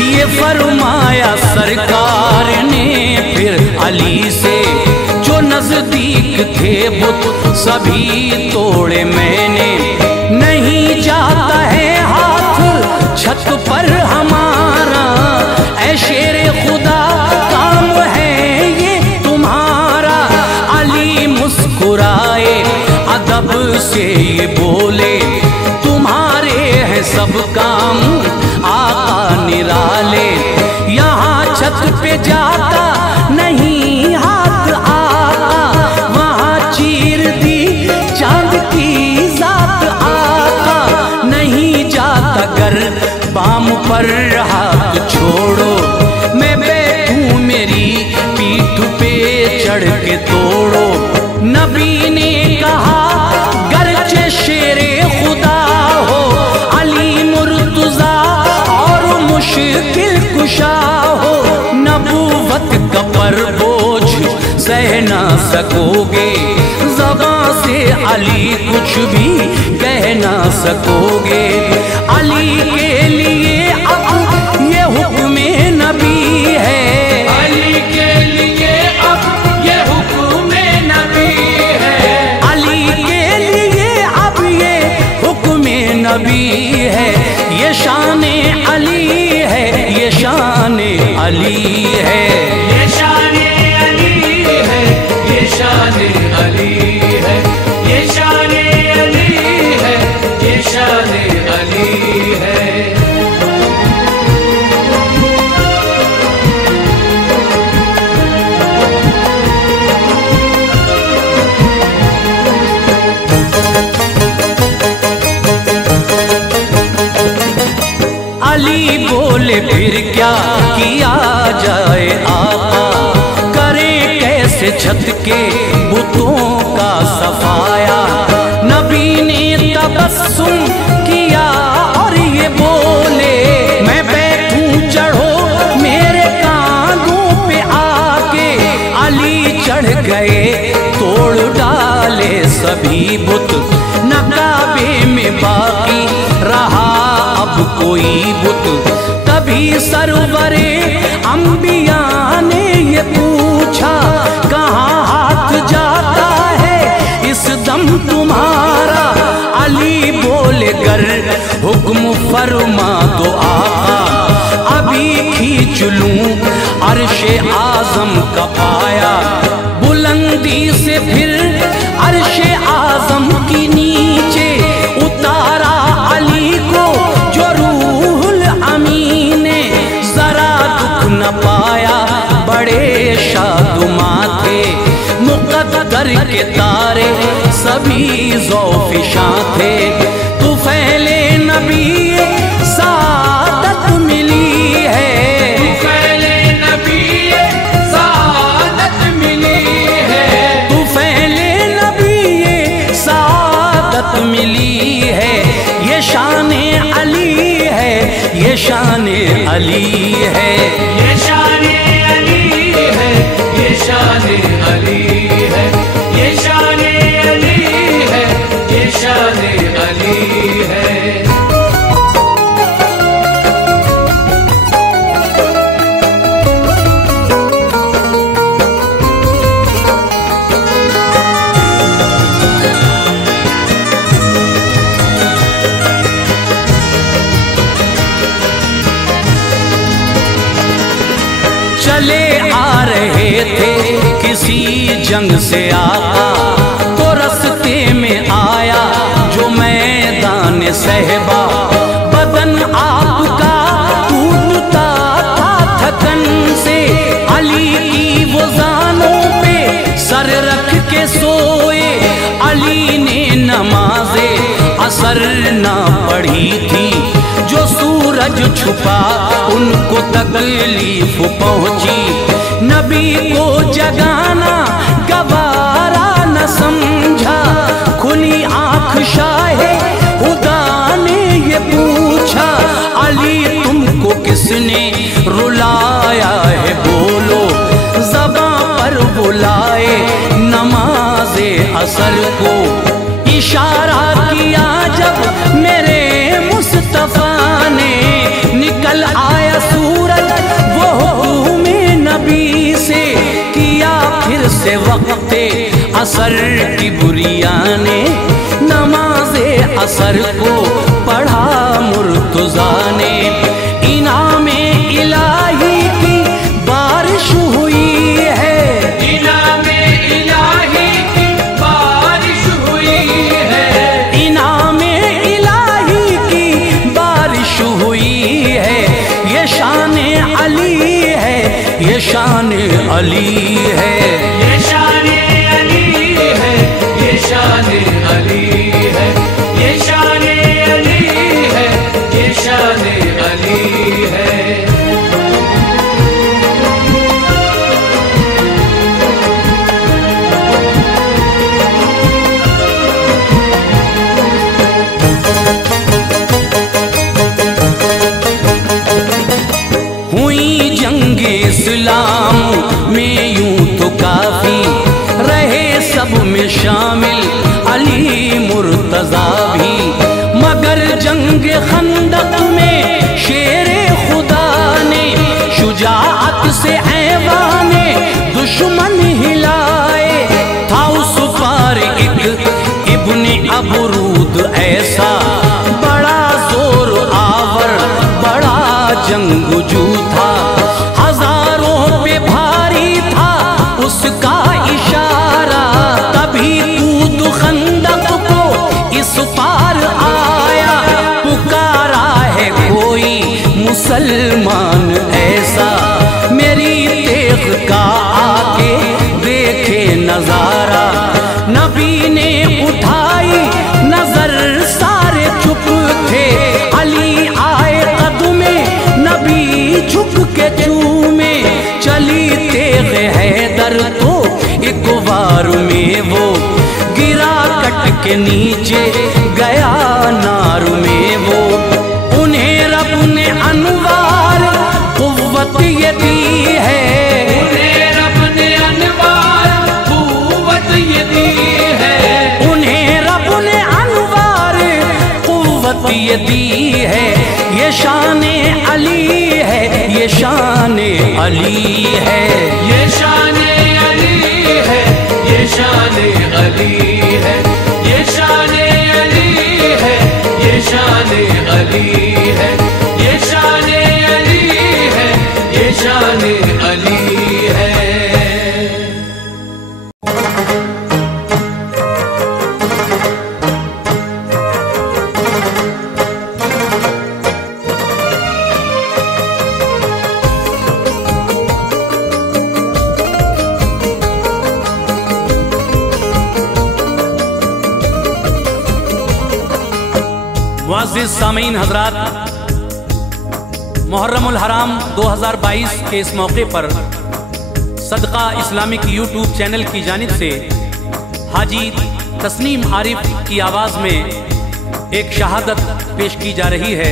ये फरमाया सरकार ने फिर अली से, जो नजदीक थे बुत सभी तोड़े मैंने। नहीं जाता है हाथ छत पर हमारा, ऐ शेरे खुदा काम है ये तुम्हारा। अली मुस्कुराए अदब से ये बोले, तुम्हारे हैं सब काम आका निराले। यहाँ छत पे जाता नहीं हाथ आका, वहाँ चीर दी चांद की जात आका। नहीं जाता घर बाम पर हाथ छोड़ो, मैं बैठूं मेरी पीठ पे चढ़ के तोड़ो। नबी ने कहा गरचे शेरे खुदा हो, अली मुर्तजा और मुश्किल कुशा हो। नबूवत का पर बोझ सह ना सकोगे, ज़बां से अली कुछ भी कह ना सकोगे। अली के लिए अब ये हुक्म नबी है, अली के लिए अब ये हुक्म नबी है, अली के लिए अब ये हुक्म नबी है। ये शाने अली है, ये शाने अली है, ये शाने अली है, ये शाने अली है, ये शाने अली है, ये शाने अली है। अली बोले फिर क्या किया जाए आका, करें कैसे छत के बुतों का सफाया। नबी ने तबस्सुम किया और ये बोले, मैं बैठूं चढ़ो मेरे कांधों पे आके। अली चढ़ गए तोड़ डाले सभी बुत, न सरवरे अंबिया ने ये पूछा, कहाँ हाथ जाता है इस दम तुम्हारा। अली बोले गर हुक्म फरमा दो आका, अभी खींच लूं अर्शे आजम का पाया। बुलंदी से फिर अर्शे आजम की नीचे उतारा अली को जो रूहुल अमीन ने। जरा दुख न पाया बड़े शादुमा थे, मुक़द्दर के तारे सभी ज़ौफ़िशां थे। तू फैले नबी सादत मिली है, तू फैले नबी सादत मिली है, तू फैले नबी सादत मिली है। ये शाने अली है, ये शाने अली है, ये शाने अली है, ये शाने अली है, ये शाने अली है, ये शाने अली है। चले आ रहे थे किसी जंग से आका, तो रस्ते में आया जो मैदान सहबा। बदन आपका टूटता था थकन से, अली की वो ज़ानों पे सर रख के सोए। अली ने नमाज़े असर ना पढ़ी थी, जो सूरज छुपा उनको तकलीफ पहुंची। नबी को जगाना गवारा न समझा, खुली आंख शाहे खुदा ने ये पूछा, अली तुमको किसने रुलाया है बोलो। ज़बां पर बुलाए नमाज़े असर को, इशारा किया जब मेरे मुस्तफा ने। निकल आया सूरज वो हुक्म नबी से, किया फिर से वक्ते असर की बुरिया ने। नमाज़े असर को पढ़ा मुर्तज़ा ने, इनामे इलाही की बारिश हुई है, इनामे इलाही की बारिश हुई है, इनामे इलाही की बारिश हुई है। ये शाने अली है, ये शाने अली है, ये शाने अली है, ये शाने अली है, ये शाने अली है, ये शाने अली है। हुई जंगे इस्लाम में यूं तो काफी, रहे सब में शामिल अली मुर्तज़ा भी। मगर जंग खंदक में शेरे खुदा ने शुजाअत से ऐवाने दुश्मन हिलाए। था उस पार एक इब्ने अबरूद ऐसा, बड़ा जोर आवर बड़ा जंगजू था। हजारों पे भारी था उसका इशारा, तभी कूद खंदक को इस पार आया। पुकारा है कोई मुसलमान ऐसा, मेरी तेग का आके देखे नजारा। नबी ने उठाई नजर सारे चुप थे, अली आए कदमे नबी झुक के चूमे। चली तेग हैदर तो एक वार में वो गिरा कट के नीचे गया नार में वो। उन्हें रब ने अनवार कुव्वत ये दी है, उन्हें रब ने अनवार कुव्वत ये दी है, उन्हें रब ने अनवार कुव्वत ये दी है। ये शाने अली है, शान अली है, ये शान अली है, ये शान अली है, ये शान अली है, ये शान अली है, ये शान अली है, ये शान अली है। मुअज़्ज़िज़ सामीन हज़रात, मुहर्रमुल हराम 2022 के इस मौके पर सदका इस्लामिक यूट्यूब चैनल की जानिब से हाजी तस्नीम आरिफ की आवाज़ में एक शहादत पेश की जा रही है।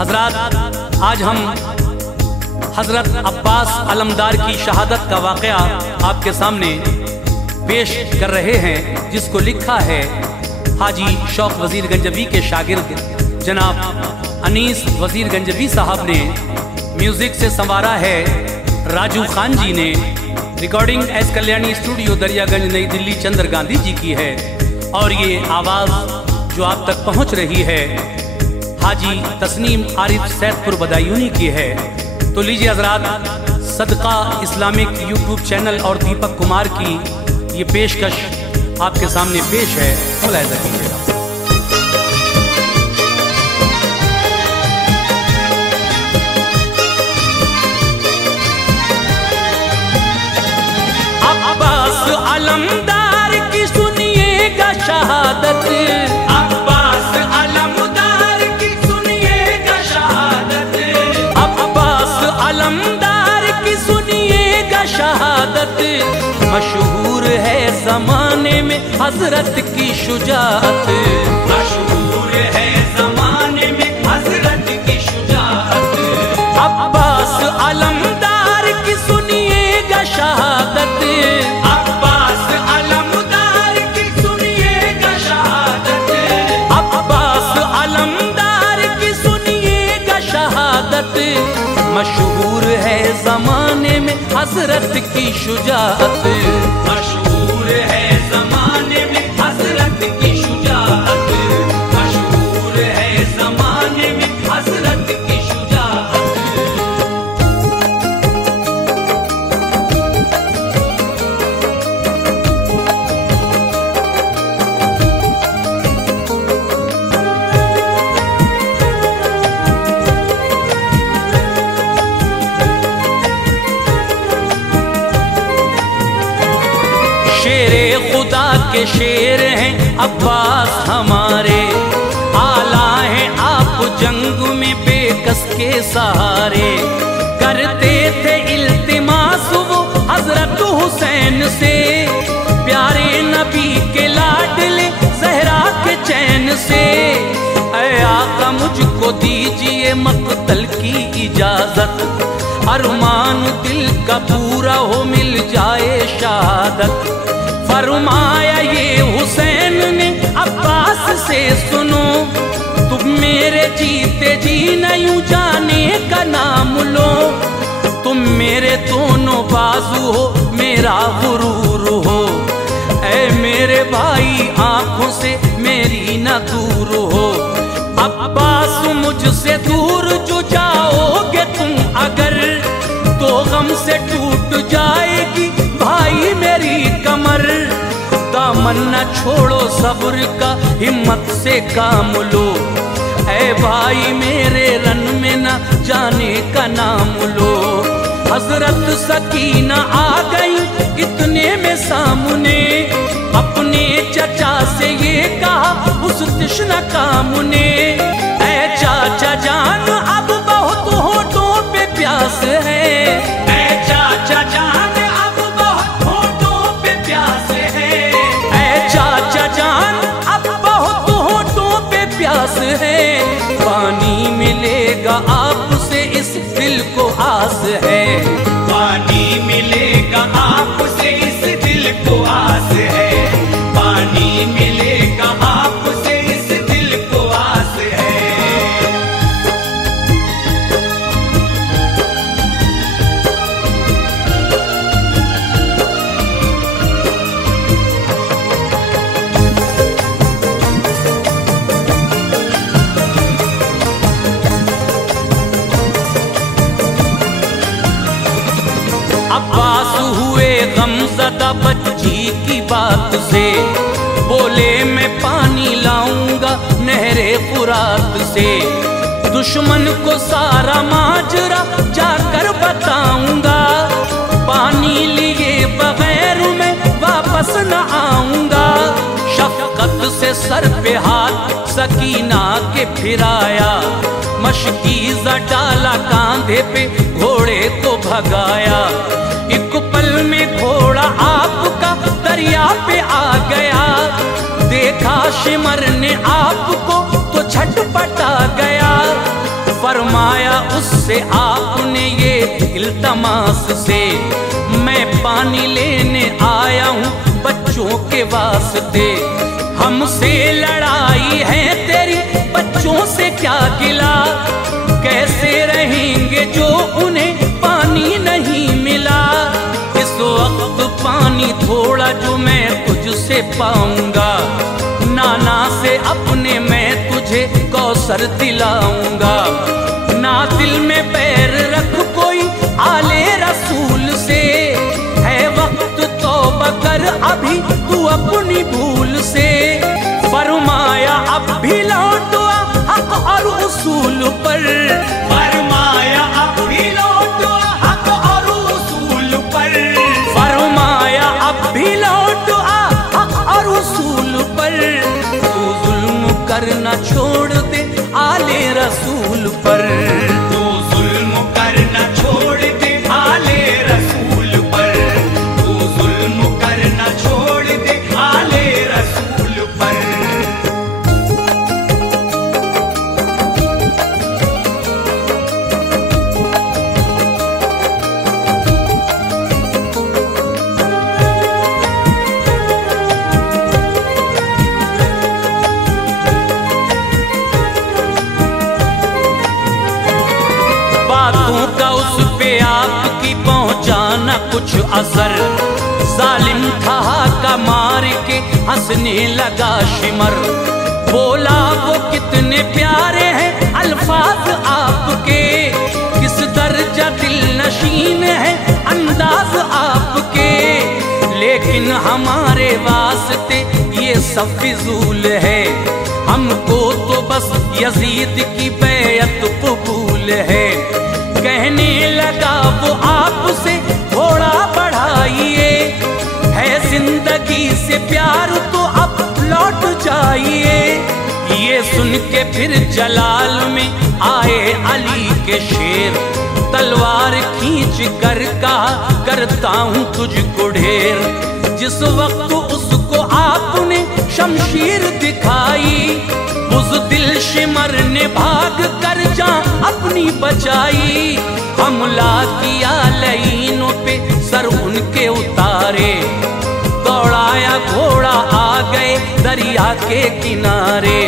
हज़रात, आज हम हज़रत अब्बास अलमदार की शहादत का वाक़या आपके सामने पेश कर रहे हैं, जिसको लिखा है हाजी शौक वज़ीर गंजवी के शागिर्द जनाब अनीस वज़ीर गंजवी साहब ने, म्यूज़िक से संवारा है राजू खान जी ने, recording S Kalyani studio Daryaganj नई दिल्ली चंद्र गांधी जी की है, और ये आवाज़ जो आप तक पहुंच रही है हाजी तस्नीम आरिफ सैदपुर बदायूनी की है। तो लीजिए हज़रात, सदका इस्लामिक यूट्यूब चैनल और दीपक कुमार की ये पेशकश आपके सामने पेश है, मुलाहिज़ा कीजिएगा। अब्बास अलमदार की सुनिएगा शहादत, अब्बास अलमदार की सुनिएगा शहादत, अब्बास अलमदार की सुनिएगा शहादत, मशहूर है ज़माने में हज़रत की शुजाअत, मशहूर है ज़माने में हज़रत की शुजाअत। अब्बास अलमदार की सुनिएगा शहादत, अब्बास अलमदार की सुनिएगा शहादत, अब्बास अलमदार की सुनिएगा शहादत, मशहूर है ज़माने में हज़रत की शुजाअत, मशहूर है ज़माने में हज़रत की शुजाअत, मशहूर है ज़माने में हज़रत की शुजाअत। शेरे खुदा के शेर हैं अब्बास हमारे, आला हैं आप जंग में बेकस के सहारे, करते थे इल्तिमास वो हजरत हुसैन से, प्यारे नबी के लाडले ज़हरा के चैन से, ऐ आका मुझको दीजिए मक़तल की इजाज़त, अरमान दिल का पूरा हो मिल जाए शहादत, फरमाया ये हुसैन ने अब्बास से सुनो, तुम मेरे जीते जी नहीं जाने का नाम लो, तुम मेरे दोनों बाजू हो मेरा गुरूर हो, ऐ मेरे भाई आंखों से मेरी न दूर हो, अब्बास मुझसे दूर जो जाओगे तुम अगर, तो गम से टूट जाएगी भाई मेरी कमर, दामन न छोड़ो सब्र का हिम्मत से काम लो, ऐ भाई मेरे रन में न जाने का नाम लो, हजरत सकीना आ गई इतने में सामने, अपने चचा से ये कहा उस तृष्णा काम ने, ऐ चाचा जान अब बहुत होठों पे प्यास है, ऐ चाचा जान अब बहुत होठों पे प्यास है, ऐ चाचा जान अब बहुत होठों पे प्यास है, पानी मिलेगा आपसे इस दिल को आस है, पानी मिलेगा आपसे इस दिल को आस है, पानी मिलेगा आपसे इस दिल को आस है। लगा बच्ची की बात से, बोले मैं पानी लाऊंगा नहरे फुरात से। दुश्मन को सारा माजरा जाकर बताऊंगा, पानी लिए बगैर मैं वापस न आऊंगा। शफकत से सर पे हाथ सकीना के फिराया, मशकीज़ा डाला कांधे पे घोड़े को भगाया। एक पल में घोड़ा आपका दरिया पे आ गया, देखा शिमर ने आपको तो झटपटा गया। फरमाया उससे आपने ये इल्तमास से, मैं पानी लेने आया हूँ बच्चों के वास्ते। हमसे लड़ाई है तेरी बच्चों से क्या गिला, कैसे रहेंगे जो उन्हें पानी नहीं मिला। इस वक्त पानी थोड़ा जो मैं तुझसे पाऊंगा, नाना से अपने मैं तुझे कौसर दिलाऊंगा। ना दिल में पैर रख कोई आले रसूल से, है वक्त तौबा कर अभी तू अपनी भूल से। फरमाया अब भी लौटो हक और उसूल पर, फरमाया अब भी लौटो हक और उसूल पर, फरमाया अब भी लौटो हक और उसूल पर। तू जुल्म करना छोड़ दे आले रसूल पर, तू जुल्म करना छोड़ दे आले रसूल पर, तू जुल्म करना छोड़ दे आले रसूल पर। बातों का उस पे आपकी पहुंचाना कुछ असर, जालिम था का मार के हंसने लगा शिमर। बोला वो कितने प्यारे हैं अल्फाज आपके, किस दर्जा दिल नशीन है अंदाज आपके। लेकिन हमारे वास्ते ये सब फिजूल है, हमको तो बस यजीद की बैयत कबूल है। कहने लगा वो आपसे थोड़ा बढ़ाइए, है जिंदगी से प्यार तो अब लौट जाइए। ये सुन के फिर जलाल में आए अली के शेर, तलवार खींच कर कहा करता हूँ तुझको ढेर। जिस वक्त उसको आपने शमशीर दिखाई, उस दिल शिमर ने भाग कर जान अपनी बचाई। हमला किया लईनों पे सर उनके उतारे, दौड़ाया घोड़ा आ गए दरिया के किनारे।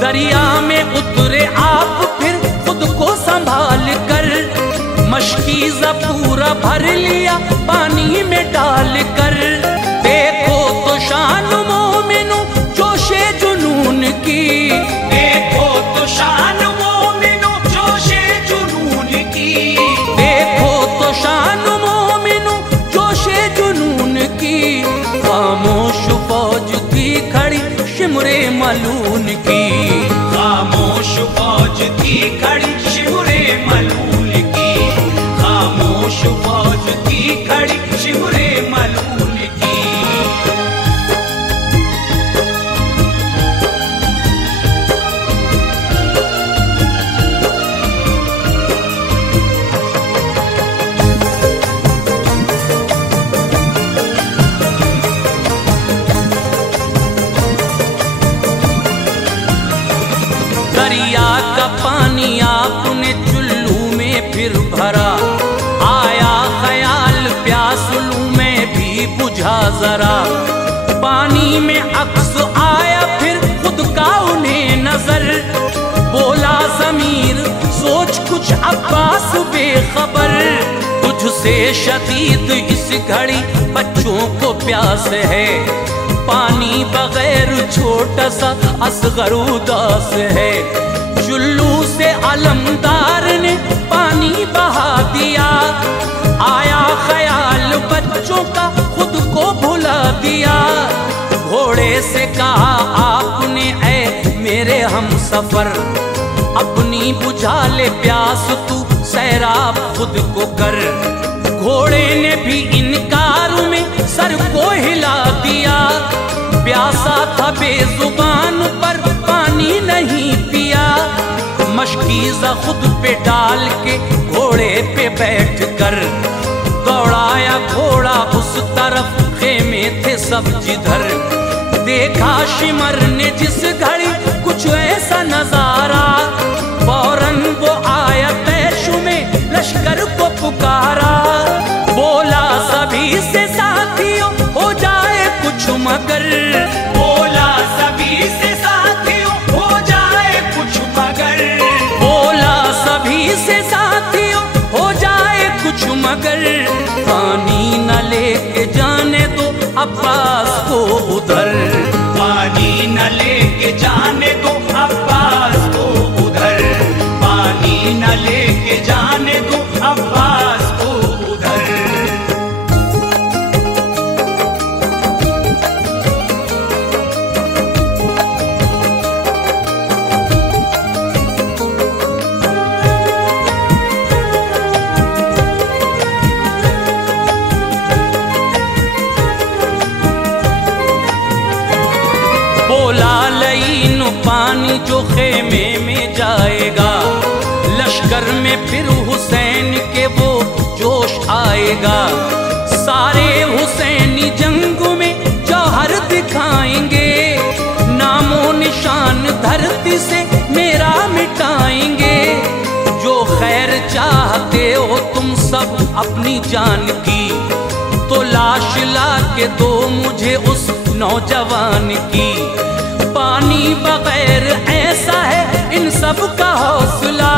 दरिया में उतरे आप फिर खुद को संभाल कर, मशकीज़ा पूरा भर लिया पानी में डाल कर। देखो तो शान मोमिनो जोशे जुनून की, देखो तो शान मोमिनो जोशे जुनून की, देखो तो शान मोमिनो जोशे जुनून की। खामोश फौज थी खड़ी शिमरे मलून की, खामोश फौज थी खड़ी शिमरे मलून की, खामोश फौज थी खड़ी शिमरे मलून की। दरिया का पानी आपने चुल्लू में फिर भरा, आया ख्याल प्यास लूं मैं भी बुझा जरा। पानी में अक्स आया फिर खुद का उन्हें नजर, बोला ज़मीर सोच कुछ अब्बास बेखबर। तुझसे शदीद इस घड़ी बच्चों को प्यास है, पानी बगैर छोटा सा असगर उदास है। चुल्लू से अलमदार ने पानी बहा दिया, आया ख्याल बच्चों का खुद को सफर। अपनी बुझा ले प्यास तू सैराब खुद को कर। घोड़े ने भी इनकार में सर को हिला दिया, प्यासा था बेजुबान पर पानी नहीं पिया। मशकीज़ा खुद पे डाल के घोड़े पे बैठ कर दौड़ाया घोड़ा उस तरफ, खेमे थे सब जिधर। देखा शिमर ने जिस घड़ी कुछ ऐसा नजारा, फौरन वो आया तैशु में लश्कर को पुकारा। बोला सभी से साथियों हो जाए कुछ मगर, बोला सभी से साथियों हो जाए कुछ मगर, बोला सभी से साथियों हो जाए कुछ मगर। पानी न लेके जाने दो अब्बास को उधर, पानी न लेके जाने दो अब्बास को उधर, पानी न लेके जाने दो अब्बास को उधर। बोला लईन पानी जो खेमे में जाएगा, लश्कर में फिर हुसैन के वो जोश आएगा। सारे हुसैनी जंग में जौहर दिखाएंगे, नामो निशान धरती से मेरा मिटाएंगे। जो खैर चाहते हो तुम सब अपनी जान की, तो लाश ला के दो मुझे उस नौजवान की। पानी बगैर ऐसा है इन सब का हौसला,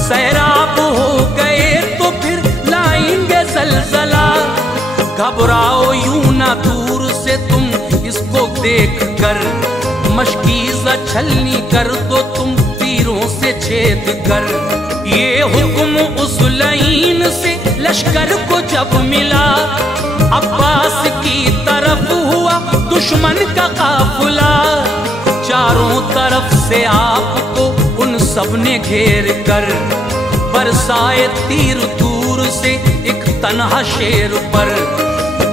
सैराब हो गए तो फिर लाएंगे जलजला। घबराओ यूं ना दूर से तुम इसको देख कर, मशकीज़ा छलनी कर दो तुम तीरों से छेद कर। ये हुक्म उस लईन से लश्कर को जब मिला, अब्बास की तरफ हुआ दुश्मन का काफिला। चारों तरफ से आपको उन सब ने घेर कर, बरसाए तीर दूर से एक तन्हा शेर पर।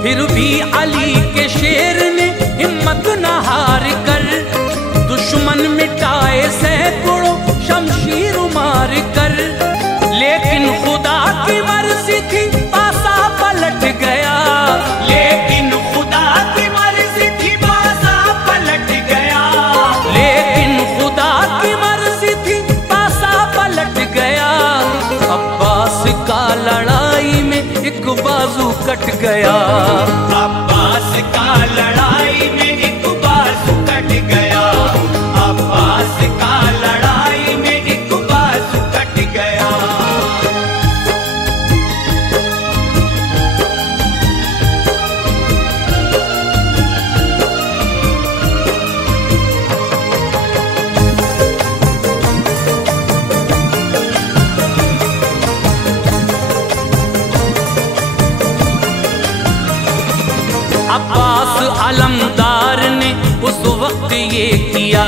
फिर भी अली के शेर ने हिम्मत न हार कर, दुश्मन मिटाए सैकड़ों शमशीर मार कर। लेकिन खुदा की मर्जी थी पासा पलट गया, लेकिन खुदा की मर्जी थी पासा पलट गया, लेकिन खुदा की मर्जी थी पासा पलट गया। अब्बास का लड़ाई में एक बाजू कट गया, अब्बास का लड़ाई में एक बाजू कट गया, अब्बास का लड़ाई में एक बाजू कट गया। अब्बास अलमदार ने उस वक्त ये किया,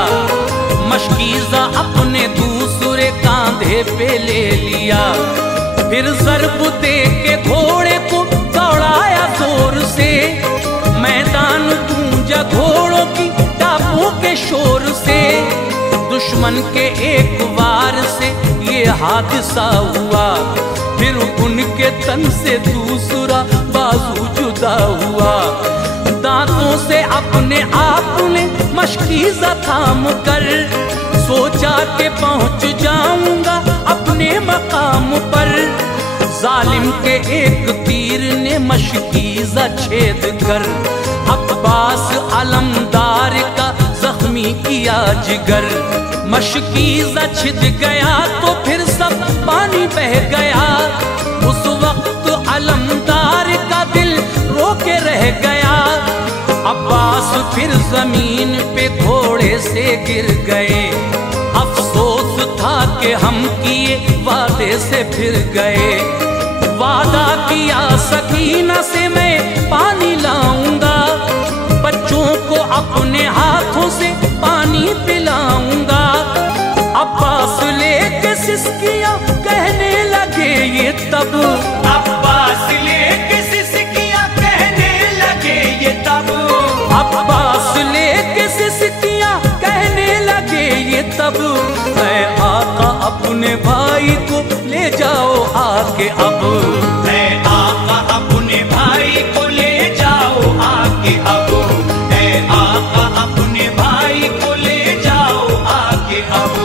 मशकीज़ा अपने दूसरे कांधे पे ले लिया। फिर ज़रब दे के घोड़े को दौड़ाया जोर से, मैदान गूंजा घोड़ों की टापों के शोर से। दुश्मन के एक वार से ये हादसा हुआ, फिर उनके तन से दूसरा बाजू जुदा हुआ। दांतों से अपने आप ने मशकीज़ा थाम कर, सोचा के पहुंच जाऊंगा अपने मकाम पर। जालिम के एक तीर ने मशकीज़ा छेद कर, अब्बास अलमदार का जख्मी किया जिगर। मशकीज़ा छिद गया तो फिर सब पानी बह गया, उस वक्त अलमदार का दिल रो के रह गया। अब्बास फिर जमीन पे घोड़े से गिर गए, अफसोस था कि हम किए वादे से फिर गए। वादा किया सकीना से मैं पानी लाऊंगा, बच्चों को अपने हाथों से पानी पिलाऊंगा। तब, अब्बास लेके सिसकियां कहने लगे ये तब, अब्बास लेके सिसकियां कहने लगे ये तब, ऐ आका अपने भाई को ले जाओ आके अब, ऐ आका अपने भाई को ले जाओ आके अब, ऐ आका अपने भाई को ले जाओ आके अब।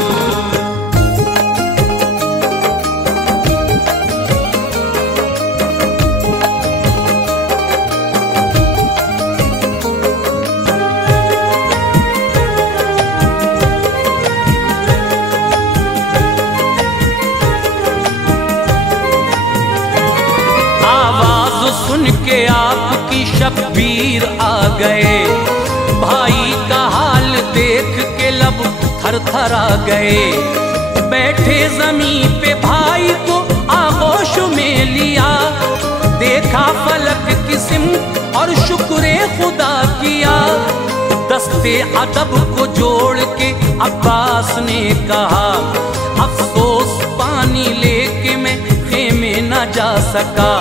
सुन के आपकी शब्बीर आ गए, भाई का हाल देख के लब थर थर आ गए, बैठे जमीन पे भाई को आगोश में लिया, देखा फलक किस्म और शुक्रे खुदा किया, दस्ते अदब को जोड़ के अब्बास ने कहा, अफसोस पानी लेके मैं खेमे न जा सका,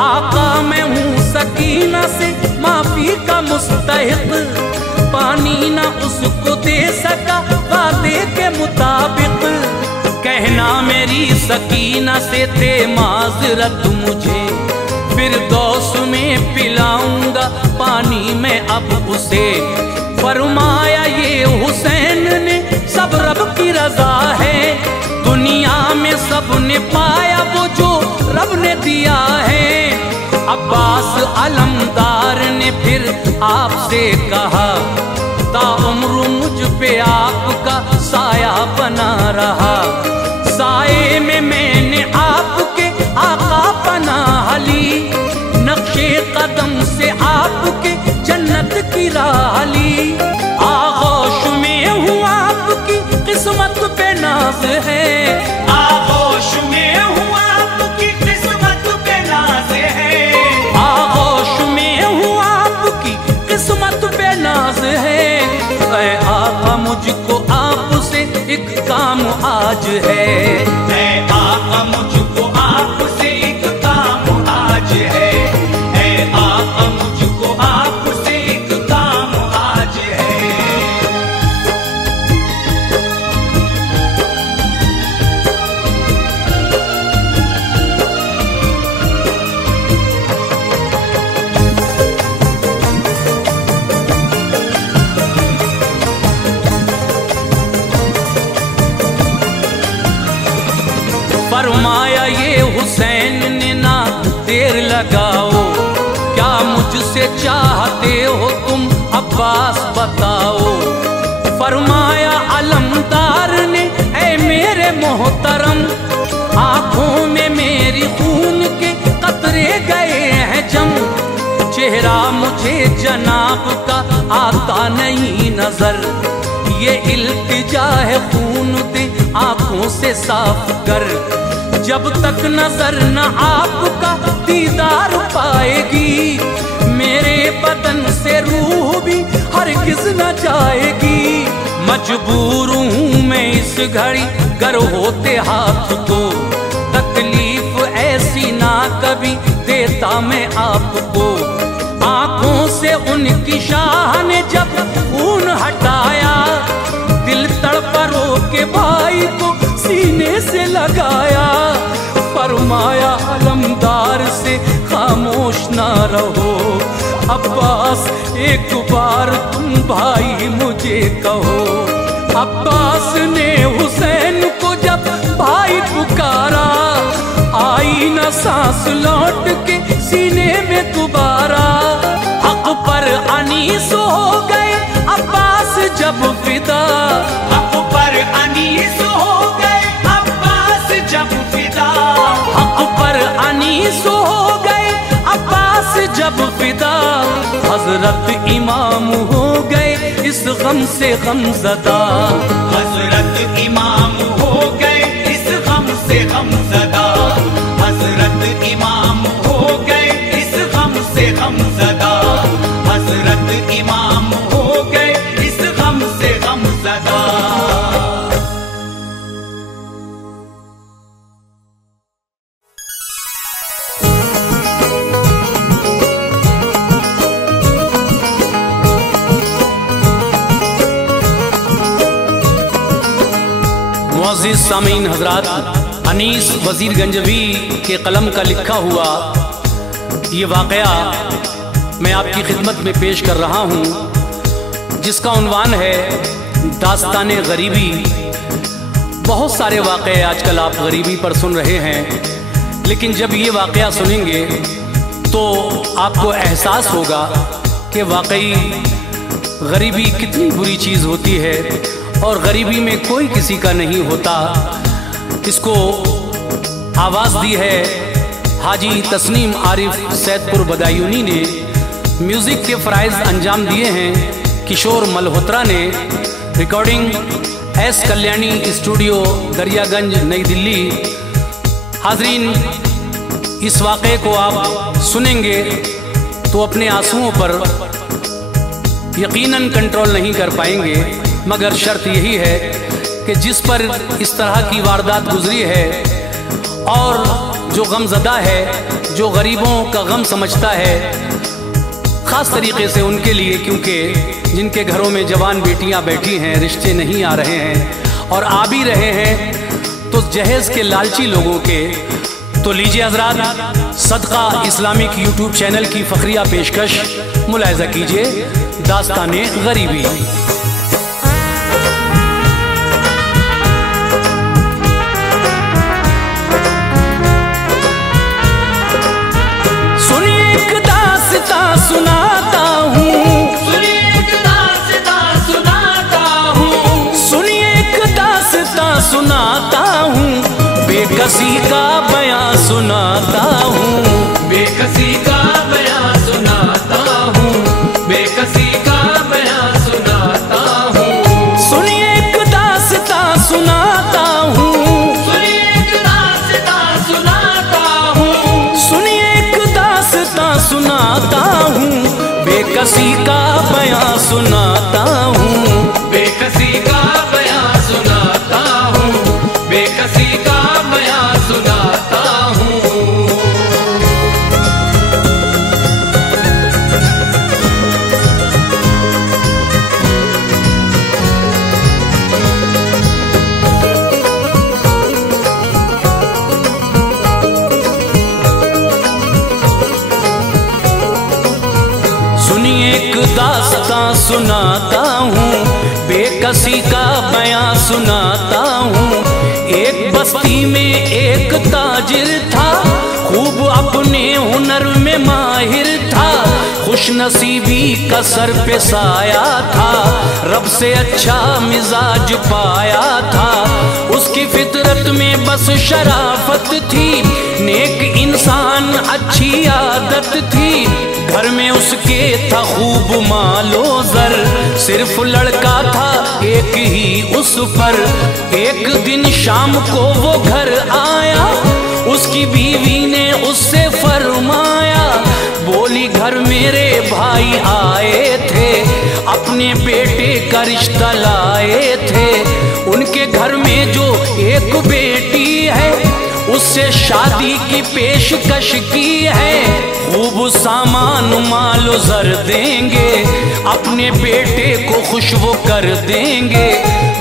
आका मैं हूँ सकीना से माफी का मुस्तहिक, पानी ना उसको दे सका वादे के मुताबिक, कहना मेरी सकीना से दे माजरत मुझे, फिर दौस में पिलाऊंगा पानी मैं अब उसे, फरमाया ये हुसैन ने सब रब की रजा है, दुनिया में सब ने पाया वो जो रब ने दिया है, अब्बास अलमदार ने फिर आपसे कहा, ताउम्र मुझ पे आपका साया बना रहा, साए में मैंने आपके आका पनाह ली, नक्शे कदम से आपके जन्नत की राह ली, आगोश में हूँ आपकी किस्मत पे नाज है, आगोश में हूँ आपकी किस्मत पे नाज है, आगोश में हूँ आपकी किस्मत पे नाज है, ऐ आका मुझको आपसे एक काम आज है, ऐ आका मुझको आपसे एक काम आज है, ऐ आका मुझको आपसे एक काम आज है। फरमाया ये हुसैन ने ना देर लगाओ, क्या मुझसे चाहते हो तुम अब्बास बताओ, फरमाया अलमदार ने ऐ मेरे मोहतरम, आंखों में मेरी खून के कतरे गए हैं जम, चेहरा मुझे जनाब का आता नहीं नजर, ये इल्तिजा है खून दे आंखों से साफ कर, जब तक नजर न आपका दीदार पाएगी, मेरे बदन से रूह भी हरगिज न जाएगी, मजबूर हूँ मैं इस घड़ी गर होते हाथ तो, तकलीफ ऐसी ना कभी देता मैं आपको, आंखों से उनकी शाह ने जब खून हटाया, दिल तड़पा रो के भाई को सीने से लगाया, फरमाया अलमदार से खामोश ना रहो, अब्बास एक बार तुम भाई मुझे कहो, अब्बास ने हुसैन को जब भाई पुकारा, आई न सांस लौट के सीने में दोबारा, हक पर अनीस हो गए अब्बास जब फिदा, हक पर अनीस हो गए अब्बास जब फिदा, हक पर अनीस हो गए अब्बास जब फिदा, हजरत इमाम हो गए इस गम से गमज़दा, हजरत इमाम हो गए इस गम से गमज़दा, हजरत इमाम हो गए इस गम से गमज़दा, हजरत इमाम हो गए इस गम से गमज़दा। मोअज़्ज़िज़ सामीन हज़रात, अनीस वज़ीर गंजवी के कलम का लिखा हुआ ये वाक़या मैं आपकी खिदमत में पेश कर रहा हूँ, जिसका उन्वान है दास्ताने गरीबी। बहुत सारे वाक़े आजकल आप गरीबी पर सुन रहे हैं, लेकिन जब ये वाक़या सुनेंगे तो आपको एहसास होगा कि वाकई गरीबी कितनी बुरी चीज़ होती है और गरीबी में कोई किसी का नहीं होता। इसको आवाज़ दी है हाजी तस्नीम आरिफ सैदपुर बदायूनी ने, म्यूज़िक के फ़राइज़ अंजाम दिए हैं किशोर मल्होत्रा ने, recording S Kalyani studio Daryaganj नई दिल्ली। हाज़रीन, इस वाक़े को आप सुनेंगे तो अपने आंसुओं पर यकीनन कंट्रोल नहीं कर पाएंगे, मगर शर्त यही है कि जिस पर इस तरह की वारदात गुजरी है और जो गमज़दा है, जो गरीबों का गम समझता है, ख़ास तरीक़े से उनके लिए, क्योंकि जिनके घरों में जवान बेटियां बैठी हैं, रिश्ते नहीं आ रहे हैं और आ भी रहे हैं तो जहेज़ के लालची लोगों के। तो लीजिए हज़रात, सदका इस्लामिक यूट्यूब चैनल की फ़खरिया पेशकश मुलाहिज़ा कीजिए, दास्ताने गरीबी। सुनिए एक दास्तां सुनाता हूँ, सुनिए एक दास्तां सुनाता हूँ, सुनिए एक दास्तां सुनाता हूँ, बेकसी का बयां सुनाता हूँ, बेकसी का बयां सुनाता हूँ, बेकसी का बयां सुनाता हूँ। सुनिए एक दास्तां सुनाता हूँ, सुनिए एक दास्तां सुनाता हूँ, सुनिए एक दास्तां सुनाता हूँ, बेकसी का बयां सुनाता हूँ, बेकसी का बयां सुनाता हूँ, बेकसी का बयां सुनाता हूँ। सुनिए एक दास्तां सुनाता हूँ, बेकसी का बयां सुनाता हूँ। एक बस्ती में एक ताजिर था, खूब अपने हुनर में माहिर था, खुशनसीबी का सर पे साया था, रब से अच्छा मिजाज पाया था। उसकी फितरत में बस शराफत थी, नेक इंसान अच्छी आदत थी, घर में उसके था खूब मालो जर, सिर्फ लड़का था एक ही उस पर। एक दिन शाम को वो घर आया, उसकी बीवी ने उससे फरमाया, बोली घर मेरे भाई आए थे, अपने बेटे का रिश्ता लाए थे, उनके घर में जो एक बेटी है उससे शादी की पेशकश की है, खूब सामान मालो जर देंगे, अपने बेटे को खुश वो कर देंगे,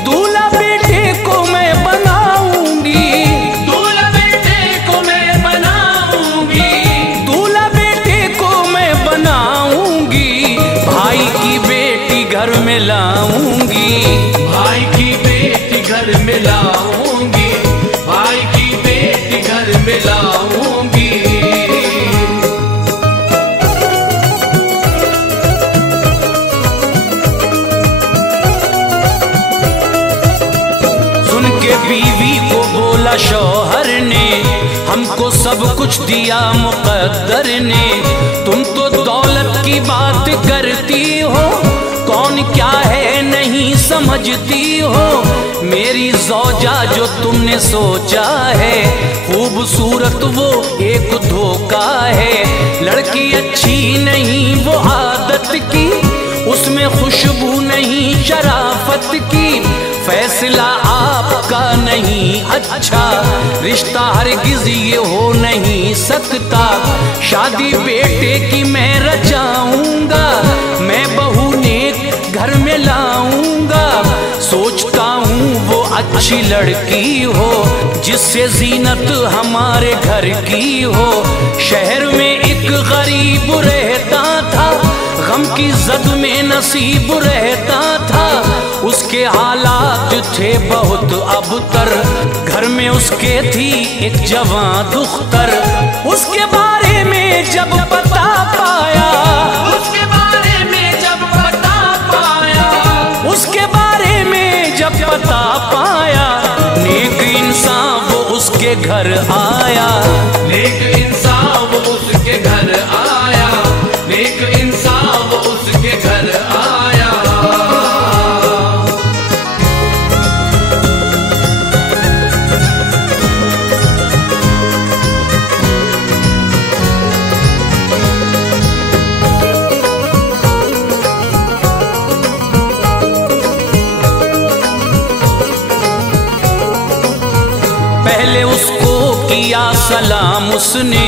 दूल्हा बेटे को मैं बनाऊंगी, दूल्हा बेटे को मैं बनाऊंगी, दूल्हा बेटे को मैं बनाऊंगी, भाई की बेटी घर में लाऊंगी, भाई की बेटी घर में लाऊंगी, भाई की बेटी घर में लाऊंगी। सुन के बीवी को बोला शौहर ने, हमको सब कुछ दिया मुकद्दर ने, तुम तो दौलत की बात करती हो, कौन क्या है नहीं समझती हो, मेरी ज़ौजा जो तुमने सोचा है, खूबसूरत वो एक धोखा है, लड़की अच्छी नहीं वो आदत की, उसमें खुशबू नहीं शराफत की, फैसला आपका नहीं अच्छा, रिश्ता हरगिज़ ये हो नहीं सकता, शादी बेटे की मैं रचाऊंगा, मैं बहू नेक घर में लाऊंगा, सोचता हूँ वो अच्छी लड़की हो, जिससे जीनत हमारे घर की हो। शहर में एक गरीब रहता था, गम की जद में नसीब रहता था। उसके हालात थे बहुत अबतर, घर में उसके थी एक जवान दुख्तर। उसके बारे में जब पता पाया, उसके बारे में जब पता पाया, उसके बारे में जब पता पाया, नेक इंसान वो उसके घर आया। नेक इंसान वो उसके घर आया, नेक इंसान वो उसके घर आया। पहले उसको किया सलाम उसने,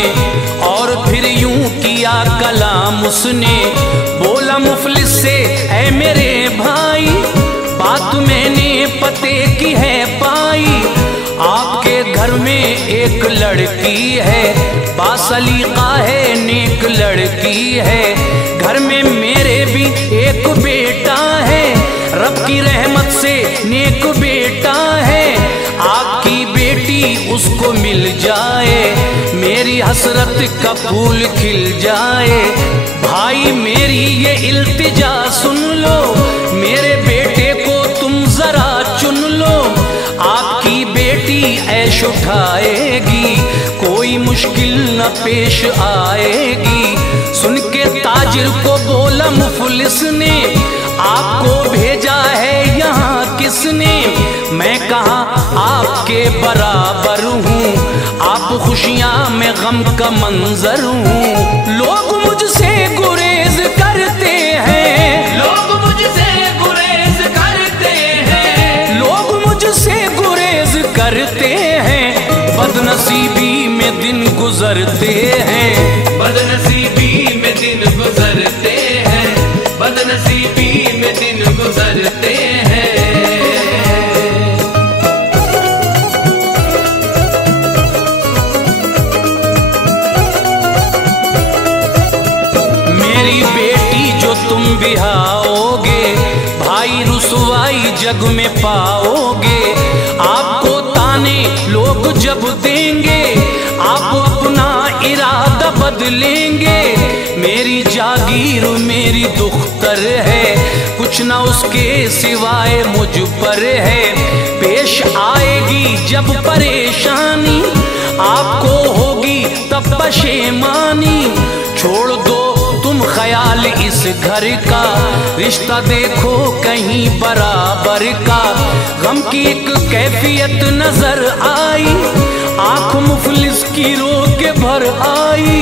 और फिर यूं किया कलाम उसने। बोला मुफलिस से ऐ मेरे भाई, बात मैंने पते की है पाई। आपके घर में एक लड़की है, बासलीका है, नेक लड़की है। घर में मेरे भी एक बेटा है, रब की रहमत से नेक बेटा है। आपकी बेटी उसको मिल जाए, मेरी हसरत का फूल खिल जाए। भाई मेरी ये इल्तिजा सुन लो, मेरे बेटे को तुम जरा चुन लो। आपकी बेटी ऐश उठाएगी, कोई मुश्किल न पेश आएगी। सुन के ताजिर को बोला मुफलिस ने, आपको भेजा है यहाँ किसने? मैं कहा आपके बराबर हूँ, आप खुशियाँ में गम का मंजर हूँ। लोग मुझसे गुरेज करते हैं, लोग मुझसे गुरेज करते हैं, लोग मुझसे गुरेज करते हैं। बदनसीबी में दिन गुजरते हैं, बदनसीबी में दिन गुजरते हैं, बदनसीबी में दिन गुजरते हैं। मेरी बेटी जो तुम बिहाओगे, भाई रुसवाई जग में पाओगे। आपको ताने लोग जब देंगे, आप अपना इरादा बदलेंगे। मेरी जागीर मेरी दुख्तर है, कुछ ना उसके सिवाय मुझ पर है। पेश आएगी जब परेशानी, आपको होगी तब पशेमानी। छोड़ दो तुम ख्याल इस घर का, रिश्ता देखो कहीं बराबर का। गम की एक कैफियत नजर आई, आंख मुफलिस की रो के भर आई।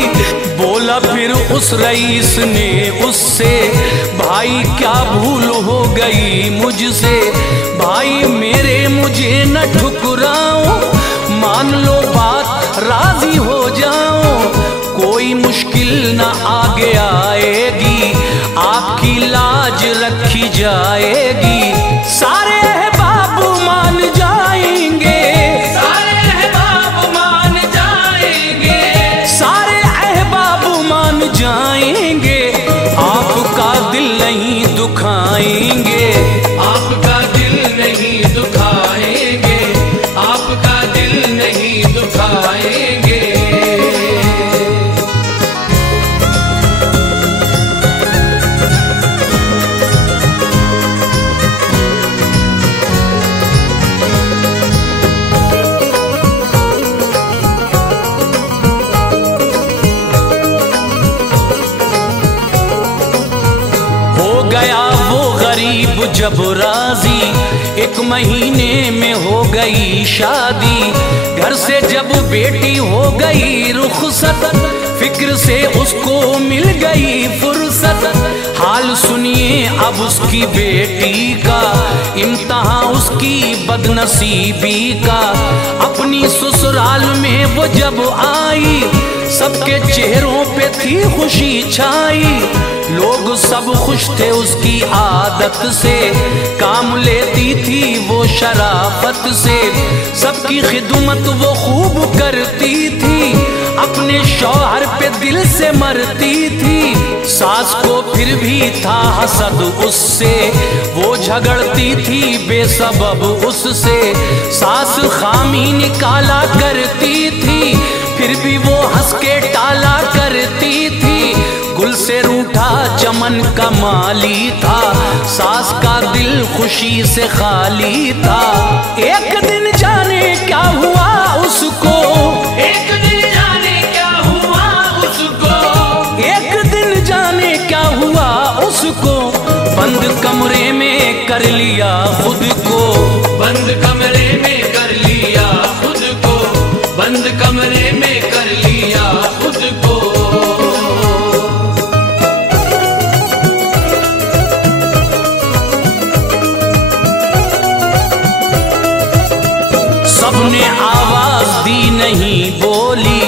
बोला फिर उस रईस ने उससे, भाई क्या भूल हो गई मुझसे। भाई मेरे मुझे न ठुकराओ, मान लो बात राजी हो जाओ। कोई मुश्किल न आगे आएगी, आपकी लाज रखी जाएगी। सारे अहबाब मान जाएंगे, सारे अहबाब मान जाएंगे, सारे अहबाब मान जाएंगे। आपका दिल नहीं दुखाएंगे, आपका दिल नहीं दुखाएंगे, आपका दिल नहीं दुखाएंगे। जब राजी, एक महीने में हो गई शादी। घर से जब बेटी हो गई रुखसत, फिक्र से उसको मिल गई फुर्सत। हाल सुनिए अब उसकी बेटी का, इम्तहान उसकी बदनसीबी का। अपनी ससुराल में वो जब आई, सबके चेहरों पे थी खुशी छाई, लोग सब खुश थे उसकी आदत से, काम लेती थी वो शराफत से, सबकी खिदमत वो खूब करती थी, अपने शौहर पे दिल से मरती थी। सास को फिर भी था हसद उससे, वो झगड़ती थी बेसबब उससे, सास खामी निकाला करती थी, फिर भी वो हंस के टाला करती थी। गुल से रूठा चमन का माली था, सास का दिल खुशी से खाली था। एक दिन जाने क्या हुआ उसको, एक दिन जाने क्या हुआ उसको, एक दिन जाने क्या हुआ उसको, बंद कमरे में कर लिया खुद को, बंद कमरे में कर लिया खुद को, बंद कमरे में कर लिया खुद को। सबने आवाज दी नहीं बोली,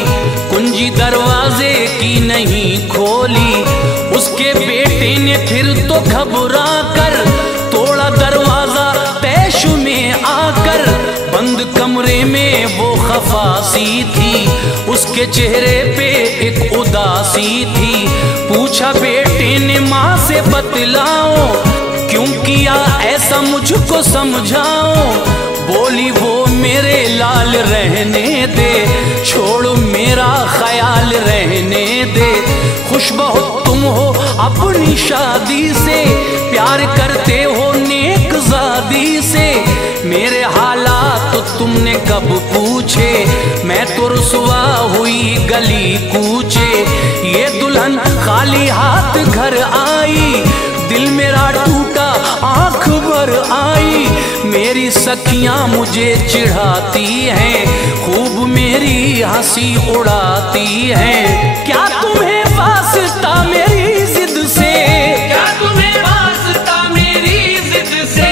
कुंजी दरवाजे की नहीं खोली, उसके बेटे ने फिर तो घबरा कर तोड़ा दरवाजा तैश में आकर, बंद कमरे में वो खफासी थी, उसके चेहरे पे एक उदासी थी। पूछा बेटे ने माँ से बतलाओ, क्यों किया ऐसा मुझको समझाओ, बोली वो मेरे लाल रहने दे, छोड़ मेरा ख्याल रहने दे, खुश बहुत तुम हो अपनी शादी से, प्यार करते हो नेक ज़ादी से, मेरे हालात तो तुमने कब पूछे, मैं तो रुसवा हुई गली कूचे, ये दुल्हन खाली हाथ घर आई, दिल मेरा टूटा आंख भर आई, मेरी सखियां मुझे चिढ़ाती हैं, खूब मेरी हंसी उड़ाती हैं। क्या तुम्हें वास्ता मेरी जिद से, क्या तुम्हें वास्ता मेरी जिद से,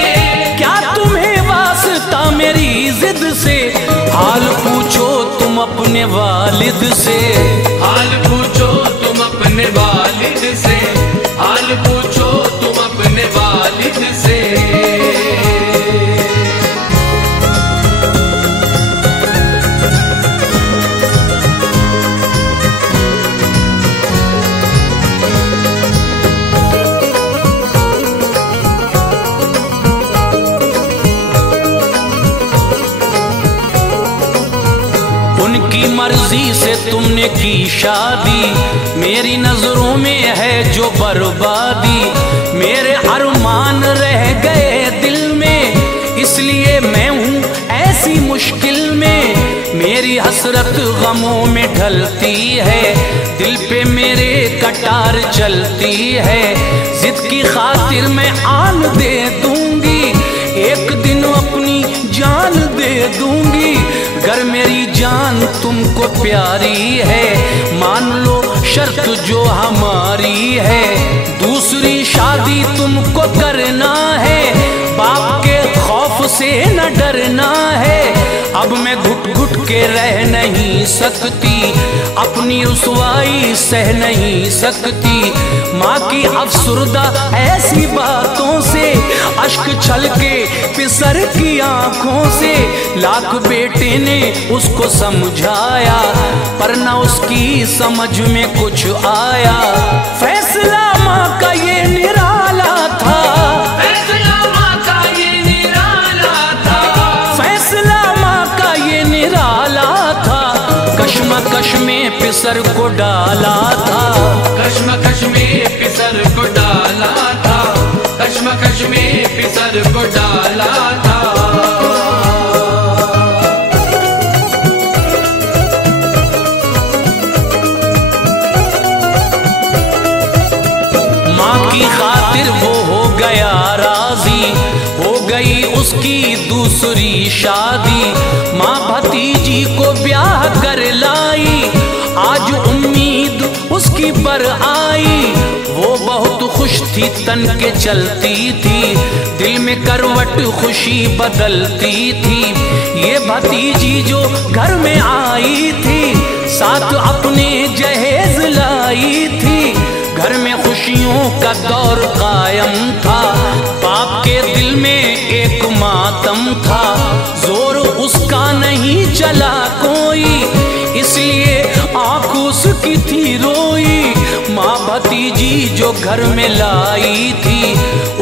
क्या तुम्हें वास्ता मेरी जिद से, हाल पूछो तुम अपने वालिद से, हाल पूछो तुम अपने वालिद से, हाल पूछो तुम अपने वालिद से। उनकी मर्जी से तुमने की शादी, मेरी नजरों में है जो बर्बादी, मेरे अरमान रह गए दिल में, इसलिए मैं हूँ ऐसी मुश्किल में, मेरी हसरत गमों में ढलती है, दिल पे मेरे कटार चलती है, जिद की खातिर मैं आन दे दूंगी, एक दिन अपनी जान दे दूंगी, अगर मेरी जान तुमको प्यारी है, मान लो शर्त जो हमारी है, दूसरी शादी तुमको करना है, बाप के खौफ से न डरना है, अब मैं घुट घुट के रह नहीं सकती, अपनी रुसवाई सह नहीं सकती, माँ की अफसुर्दा ऐसी बातों से, अश्क छलके पिसर की आंखों से, लाख बेटे ने उसको समझाया, पर न उसकी समझ में कुछ आया, फैसला माँ का ये निराला था, फैसला माँ का ये निराला था, फैसला माँ का ये निराला था, कश्मकश में पिसर को डाला था, कश्मकश में पिसर को डाला था, कश्मकश में पिसर को डाला था। माँ की खातिर वो हो गया राजी, हो गई उसकी दूसरी शादी, माँ भतीजी को ब्याह कर लाई, आज उम्मीद उसकी पर आई, वो बहुत खुश थी तन के चलती थी, दिल में करवट खुशी बदलती थी, ये भतीजी जो घर में आई थी, साथ अपने का दौर कायम था, बाप के दिल में एक मातम था, जोर उसका नहीं चला कोई, इसलिए आँख उसकी थी रोई। माँ भतीजी जो घर में लाई थी,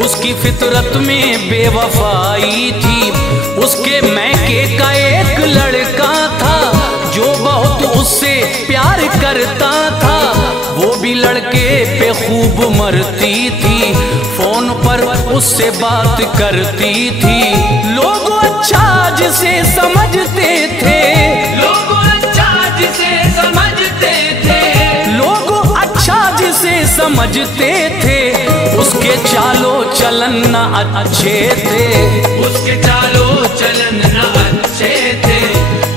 उसकी फितरत में बेवफाई थी। उसके मैके का एक लड़का था, जो बहुत उससे प्यार करता था, वो भी लड़के पे खूब मरती थी, फोन पर उससे बात करती थी। लोग अच्छा जिसे समझते थे, लोग अच्छा जिसे समझते थे, लोग अच्छा जिसे समझते थे, उसके चालो चलन न अच्छे थे, उसके चालो चलन न अच्छे थे,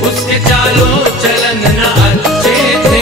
उसके चालो चलन न अच्छे थे।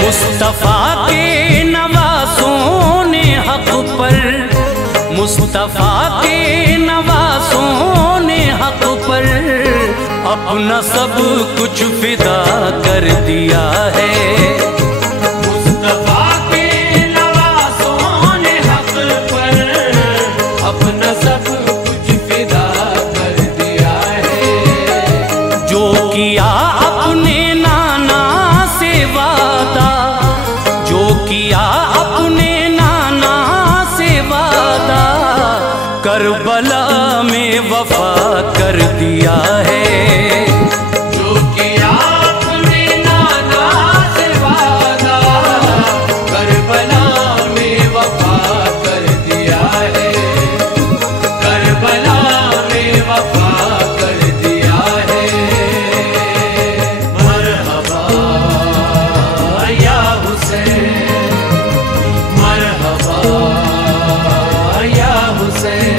मुस्तफा के नवासों ने हक पर, मुस्तफा के नवासों ने हक पर अपना सब कुछ फिदा कर दिया है। मुस्तफा के नवासों ने हक पर अपना सब कुछ फिदा कर दिया है। जो किया अपने नाना से वादा, जो किया अपने नाना से वादा, करबला में वफा कर दिया है। जो किया अपने नाना से वादा, करबला में वफा कर दिया है, करबला में वफा कर दिया है। मरहबा या हुसैन, मरहबा या हुसैन।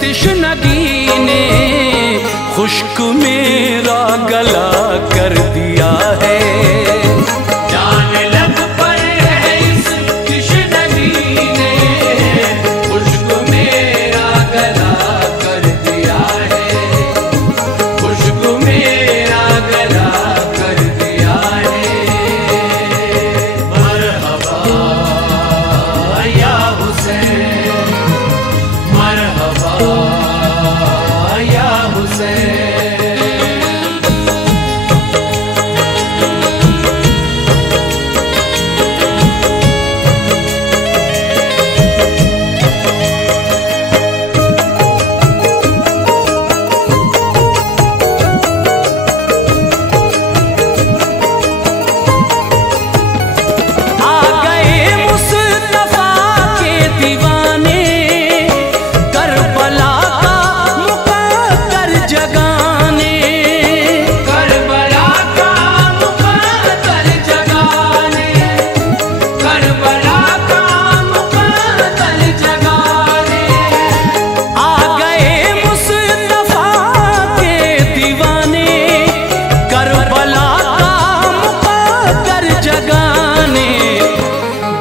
तिश्नगी ने खुश्क मेरा गला कर दिया है। जान लब पर है इस तिश्नगी ने खुश्क मेरा गला कर दिया है, खुश्क मेरा गला कर दिया है। मरहबा या हुसैन, मरहबा या हुसैन।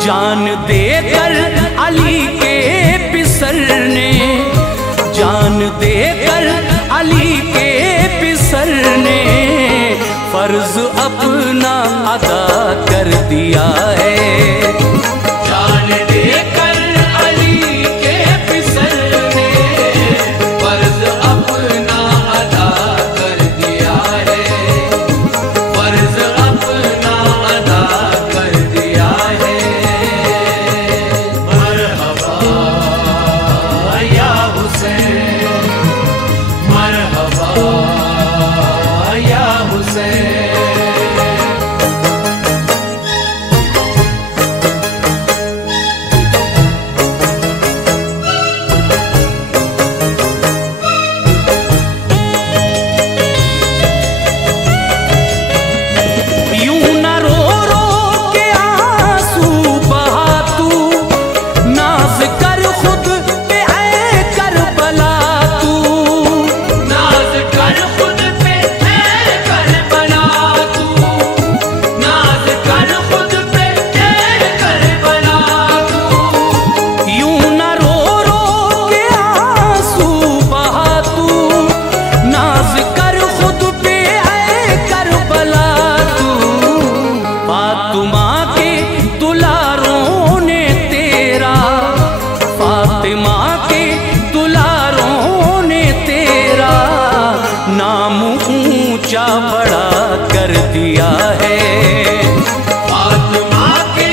जान देकर अली के पिसरने, जान देकर अली के पिसरने फर्ज अपना अदा कर दिया है। जान देकर अली के पिसरने फर्ज अपना अदा कर दिया है, फर्ज अपना अदा कर दिया है। मरहबा या हुसैन। ऊंचा बड़ा कर दिया है। फातिमा के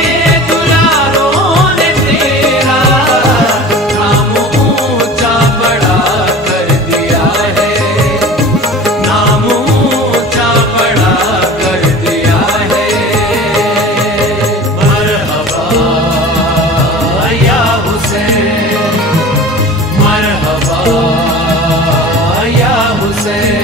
दुलारों ने तेरा नाम ऊंचा बड़ा कर दिया है, नाम ऊंचा बड़ा कर दिया है। मरहबा या हुसैन, मरहबा या हुसैन।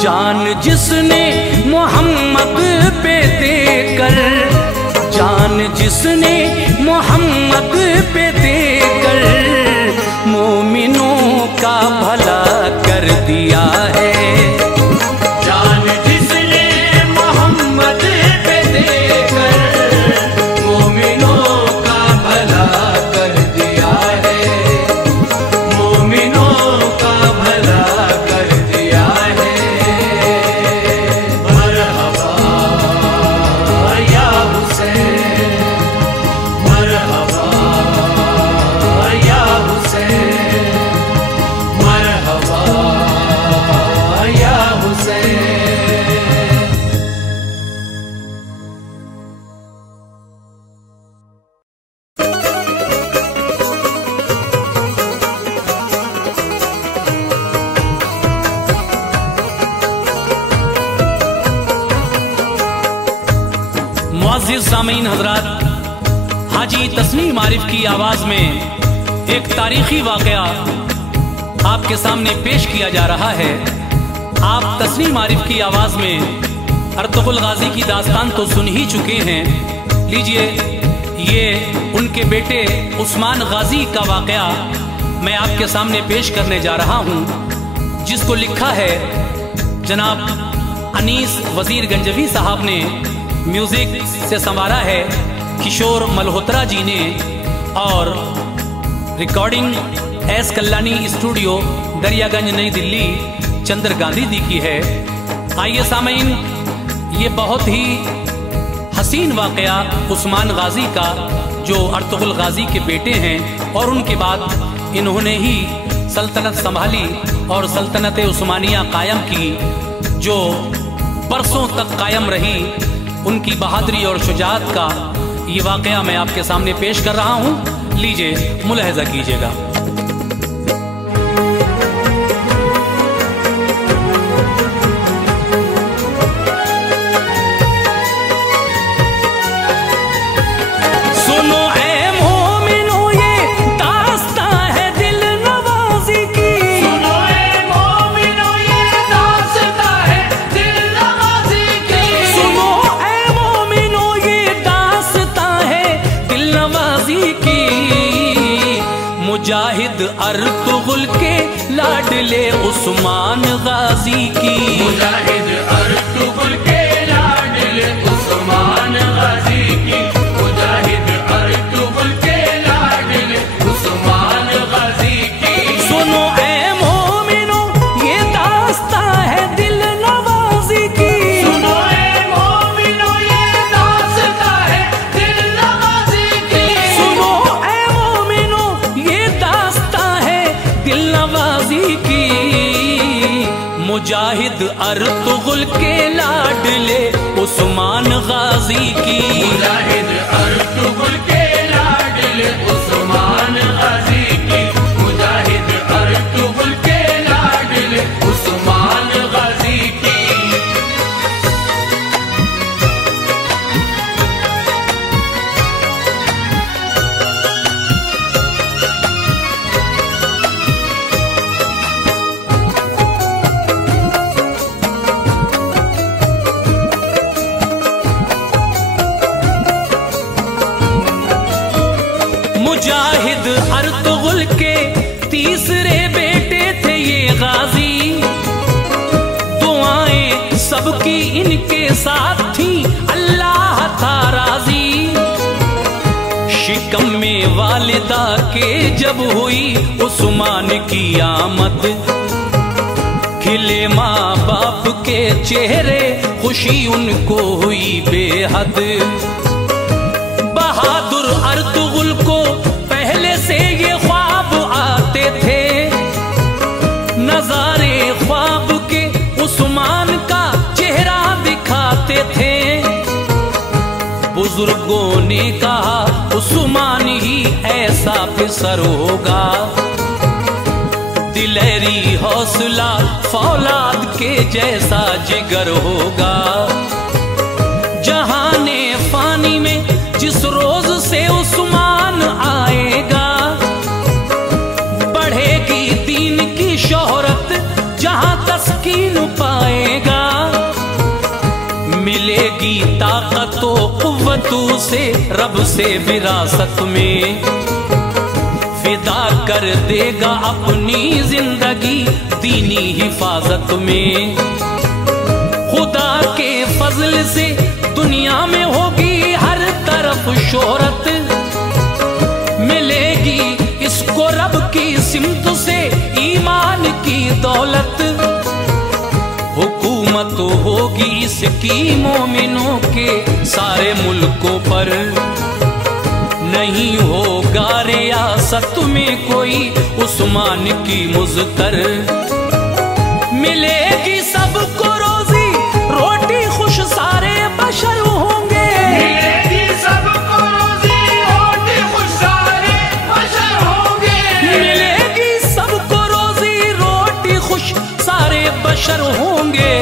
जान जिसने मोहम्मद पे देकर, जान जिसने मोहम्मद पे देकर मोमिनों का भला कर दिया है। जान जिसने मोहम्मद पे देकर मोमिनों का भला कर दिया है, मोमिनों का भला कर दिया है। मरहबा या हुसैन, मुअज़्ज़िज़ सामीन हज़रात, हाजी तस्नीम आरिफ की आवाज़ में एक तारीखी वाक़या आपके सामने पेश किया जा रहा है। आप तस्नीम आरिफ की आवाज़ में अर्तुग़ुल गाज़ी की दास्तान तो सुन ही चुके हैं। लीजिए, ये उनके बेटे उस्मान गाज़ी का वाक़या मैं आपके सामने पेश करने जा रहा हूँ, जिसको लिखा है जनाब अनीस वज़ीर गंजवी साहब ने, म्यूज़िक से संवारा है किशोर मल्होत्रा जी ने, और रिकॉर्डिंग एस कल्लानी स्टूडियो दरियागंज नई दिल्ली चंद्र गांधी दी की है। आइए सामीन, ये बहुत ही हसीन वाक़या उस्मान गाज़ी का, जो अर्तुग़ुल गाज़ी के बेटे हैं और उनके बाद इन्होंने ही सल्तनत संभाली और सल्तनत उस्मानिया कायम की, जो बरसों तक कायम रही। उनकी बहादुरी और शुजाअत का ये वाक़या मैं आपके सामने पेश कर रहा हूँ। लीजिए, मुलाहिज़ा कीजिएगा। सुनो ऐ मोमिनो, ये दास्तां है दिल नवाज़ी की। सुनो ऐ मोमिनो, ये दास्तां है दिल नवाज़ी की। सुनो ऐ मोमिनो, ये दास्तां है दिल नवाज़ी की। मुजाहिद अर्तुग़ुल के लाडले उस्मान गाज़ी की। मुजाहिद अर्तुग़ुल के लाडले उस्मान गाज़ी की। मुजाहिद अर्तुग़ुल के लाडले उस्मान गाज़ी की। सुनो ऐ मोमिनो, ये दास्तां है दिल नवाज़ी की। सुनो ऐ मोमिनो, ये दास्तां है दिल नवाज़ी की। सुनो ऐ मोमिनो, ये दास्तां है दिल नवाज़ी की। मुजाहिद अर्तुग़ुल के लाडले उस्मान गाज़ी की। मुजाहिद अर्तुग़ुल के लाडले उस्मान गाज़ी की। मुजाहिद अर्तुग़ुल के लाडले उस्मान गाज़ी की। मुजाहिद अर्तुग़ुल के तीसरे बेटे थे ये गाज़ी। दुआएं सबकी इनके साथ थी, अल्लाह था राज़ी। शिकम में वालिदा के जब हुई उस्मान की आमद, खिले माँ बाप के चेहरे, खुशी उनको हुई बेहद। बहादुर अर्तुग़ुल को पहले से ये ख्वाब आते थे, नज़ारे ख्वाब के उस्मान का चेहरा दिखाते थे। बुजुर्गों ने कहा उस्मान ही ऐसा फिसर होगा, दिलेरी हौसला फौलाद के जैसा जिगर होगा। जहाने फानी में जिस रोज से उस्मान आएगा, बढ़ेगी दीन की शोहरत, जहां तस्कीन पाएगा। मिलेगी ताकतो कुव्वतों से रब से विरासत में, फिदा कर देगा अपनी जिंदगी दीनी हिफाजत में। खुदा के फजल से दुनिया में होगी हर तरफ शोहरत, मिलेगी इसको रब की सिमत से ईमान की दौलत। हुकूमत होगी इसकी मोमिनों के सारे मुल्कों पर, नहीं होगा रियासत में कोई उस्मान की मुज़्कर। मिलेगी सबको रोजी रोटी खुश सारे बशर होंगे। मिलेगी सबको रोजी रोटी खुश सारे बशर होंगे। मिलेगी सबको रोजी रोटी खुश सारे बशर होंगे।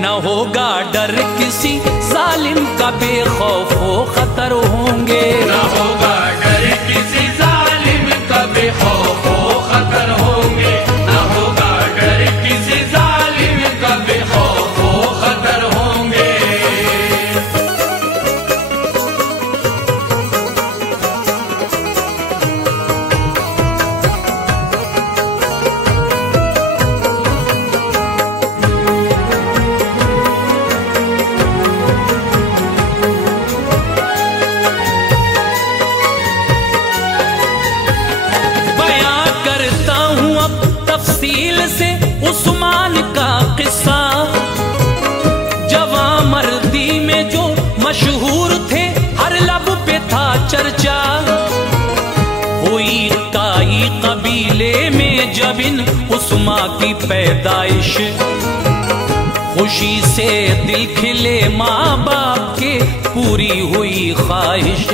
न होगा डर किसी जालिम का, बेखौफो खतर होंगे। न होगा डर किसी जालिम का, बेखौफो खतर होंगे। न होगा डर किसी जालिम का, बेखौफो खतर होंगे। तफसील से उस्मान का किस्सा, जवां मर्दी में जो मशहूर थे, हर लब पे था चर्चा। हुई काई कबीले में जब इन उस्मा की पैदाइश, खुशी से दिल खिले माँ बाप के, पूरी हुई ख्वाहिश।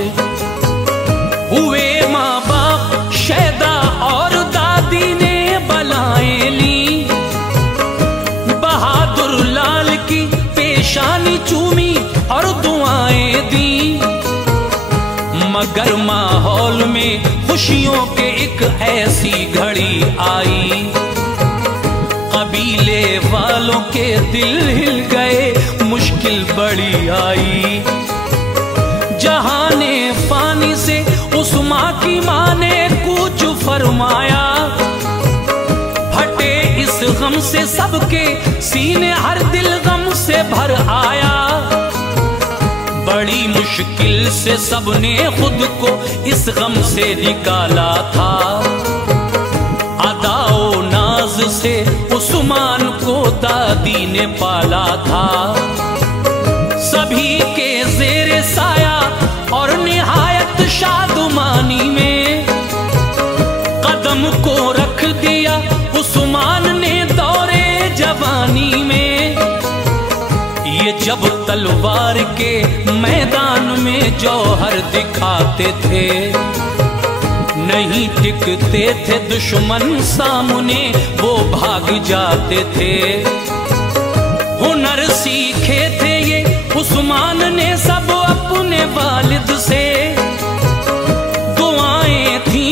हुए माँ बाप शैदा और दादी ने बलाएं ली, बहादुर लाल की पेशानी चूमी और दुआएं दी। मगर माहौल में खुशियों के एक ऐसी घड़ी आई, कबीले वालों के दिल हिल गए, मुश्किल बड़ी आई। जहाने फानी से उस्मा की माँ ने कुछ फरमाया, फटे इस गम से सबके सीने, हर दिल गम से भर आया। बड़ी मुश्किल से सबने खुद को इस गम से निकाला था, अदाओ नाज से उस्मान को दादी ने पाला था। सभी के ज़ेरे साया और निहायत शादुमानी में, कदम को रख दिया उस्मान ने दौरे जवानी में। ये जब तलवार के मैदान में जौहर दिखाते थे, नहीं टिकते थे दुश्मन सामने, वो भाग जाते थे। हुनर सीखे थे ये उस्मान ने सब अपने वालिद से, दुआएं थी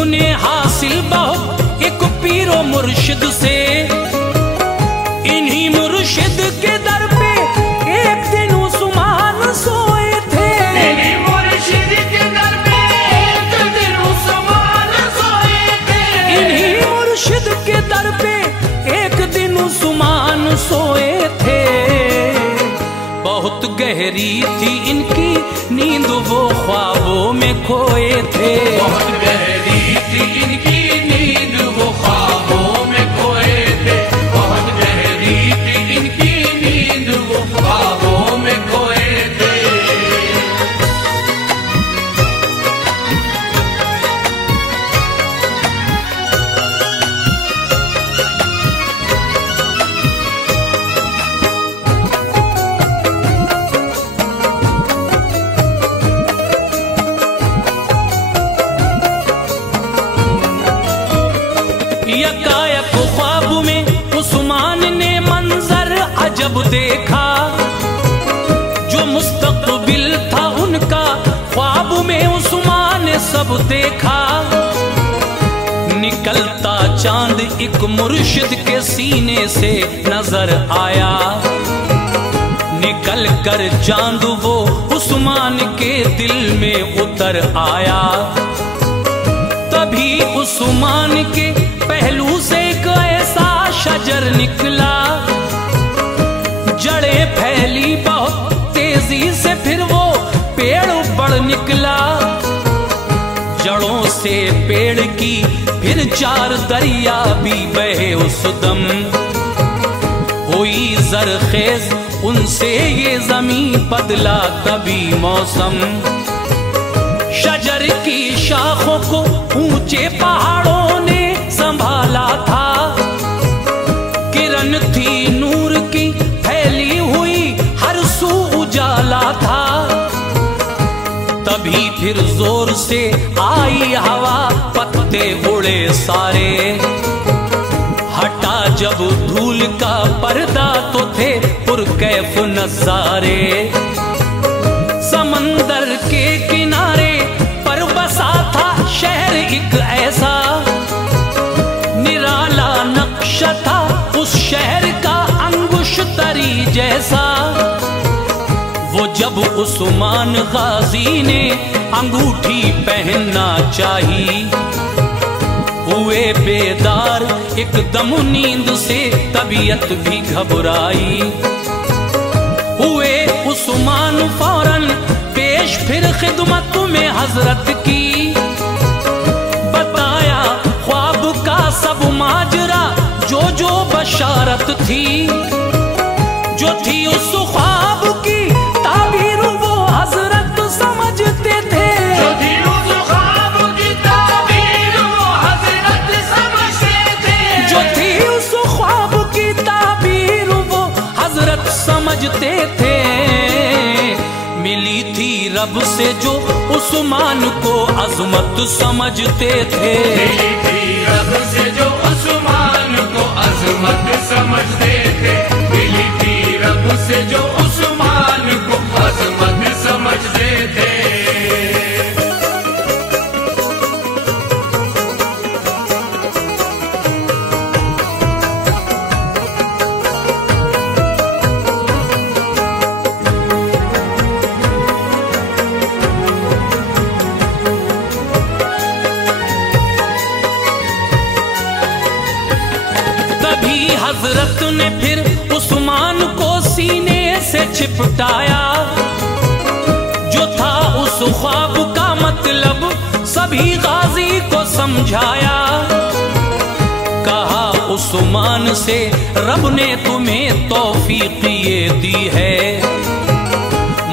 उन्हें हासिल बहुत एक पीरो मुर्शिद से। इन्हीं मुर्शिद के दर पे एक दिन उस्मान सोए थे, इन्हीं मुर्शिद के दर पे एक दिन उस्मान सोए थे। इन्हीं मुर्शिद के दर पे एक दिन उस्मान सोए थे। बहुत गहरी थी इनकी नींद, वो ख्वाबों में खोए थे। बहुत गहरी थी इनकी नींद, वो ख्वाबों में खोए थे। बहुत गहरी थी इनकी नींद, वो ख्वाबों में खोए थे। यकायक ख्वाब में उस्मान ने मंजर अजब देखा, जो मुस्तकबिल था उनका ख्वाब में उस्मान ने सब देखा। निकलता चांद एक मुर्शिद के सीने से नजर आया, निकल कर चांद वो उस्मान के दिल में उतर आया। तभी उस्मान के पहलू से एक ऐसा शजर निकला, जड़ें फैली बहुत तेजी से, फिर वो पेड़ बढ़ निकला। जड़ों से पेड़ की फिर 4 दरिया भी बहे उस दम, हुई जरखेज उनसे ये जमीन, बदला कभी मौसम। शजर की शाखों को ऊंचे पहाड़ों ने संभाला था, किरण थी नूर की फैली हुई, हर सू उजाला था। तभी फिर जोर से आई हवा, पत्ते उड़े सारे, हटा जब धूल का पर्दा तो थे पुरकैफ नजारे। समंदर के किनारे पर बसा था शहर एक ऐसा, निराला नक्शा था उस शहर का अंगुशतरी जैसा। वो जब उस्मान गाजी ने अंगूठी पहनना चाही, हुए बेदार एकदम नींद से तबीयत भी घबराई। हुए उस्मान फौरन पेश फिर खिदमत में हजरत की, बताया ख्वाब का सब माजरा जो जो बशारत थी। जो थी उस ख्वाब की ताबीर वो हजरत समझते थे, जो थी उस ख्वाब की ताबीर वो हजरत समझते थे, जो थी उस ख्वाब की ताबीर वो हजरत समझते थे। मिली थी रब से जो उस्मान को अजमत समझते थे, मिली थी रब से जो उस्मान को अजमत समझते थे, मिली थी रब से जो उस्मान को अजमत समझते थे। हजरत ने फिर उस्मान को सीने से चिपटाया, जो था उस ख्वाब का मतलब सभी गाजी को समझाया। कहा उस्मान से रब ने तुम्हें तौफीक ये दी है,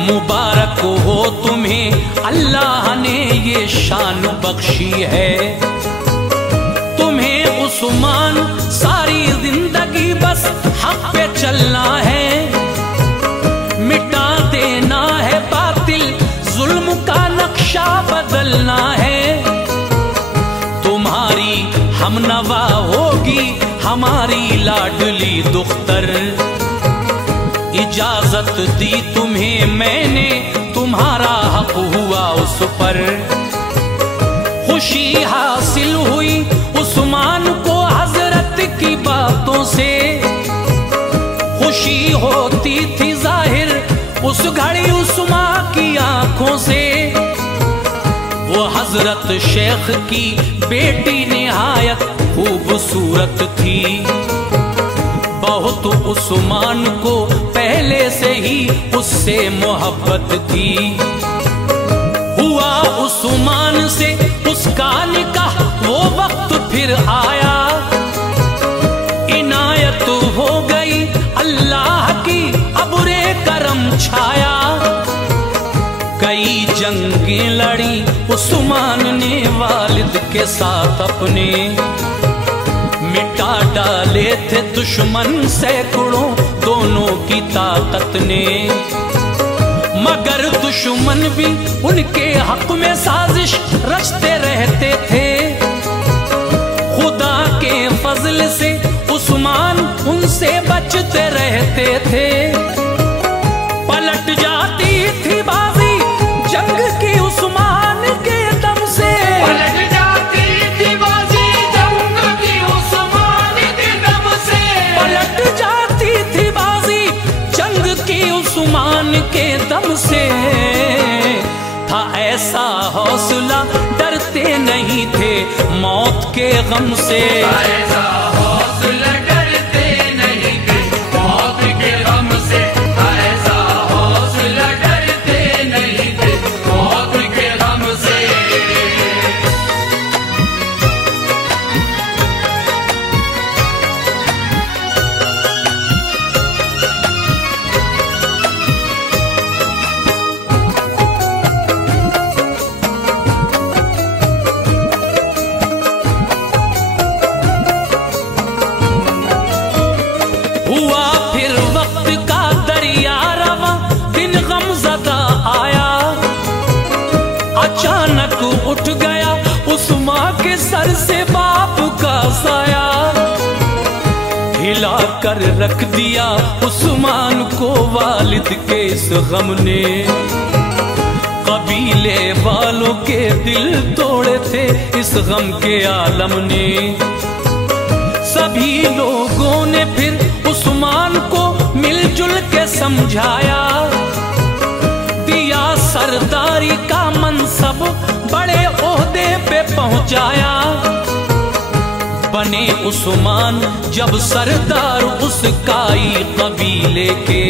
मुबारक हो तुम्हें अल्लाह ने ये शान बख्शी है। तुम्हें उस्मान सारी जिंदगी बस हक पे चलना है, मिटा देना है बातिल जुल्म का नक्शा बदलना है। तुम्हारी हमनवा होगी हमारी लाडली दुख्तर, इजाजत दी तुम्हें मैंने तुम्हारा हक हुआ उस पर। खुशी हासिल हुई उस्मान को हजरत की बातों से, खुशी होती थी जाहिर उस घड़ी उस्मा की आंखों से। वो हजरत शेख की बेटी निहायत खूबसूरत थी, बहुत उस्मान को पहले से ही उससे मोहब्बत थी। हुआ उस्मान से उसका निकाह वो वक्त फिर आया, इनायत हो गई अल्लाह की अबुरे करम छाया। कई जंगें लड़ी उस्मान ने वालिद के साथ अपने, मिटा डाले थे दुश्मन सैकड़ों दोनं की ताकत ने। मगर दुश्मन भी उनके हक में साजिश रचते रहते थे, खुदा के फजल से उस्मान उनसे बचते रहते थे। पलट जाती थी बाजी जंग की उस्मान के दम से, पलट जाती थी बाजी जंग की उस्मान के दम से, पलट जाती थी बाजी जंग की उस्मान के दम से। था ऐसा हौसला डरते नहीं थे मौत के गम से, ऐसा हौसला डरते नहीं थे मौत के गम से, ऐसा हौसला डरते नहीं थे मौत के गम से। हुआ फिर वक्त का दरिया रवा, दिन गमज़दा आया। अचानक उठ गया उस माँ के सर से बाप का साया। कर रख दिया उस्मान को वालिद के इस गम ने। कबीले वालों के दिल तोड़े थे इस गम के आलम ने। सभी लोगों ने फिर उस्मान को मिलजुल के समझाया, दिया सरदारी का मनसब, बड़े ओहदे पे पहुंचाया। बने उस्मान जब सरदार उस काई कबीले के,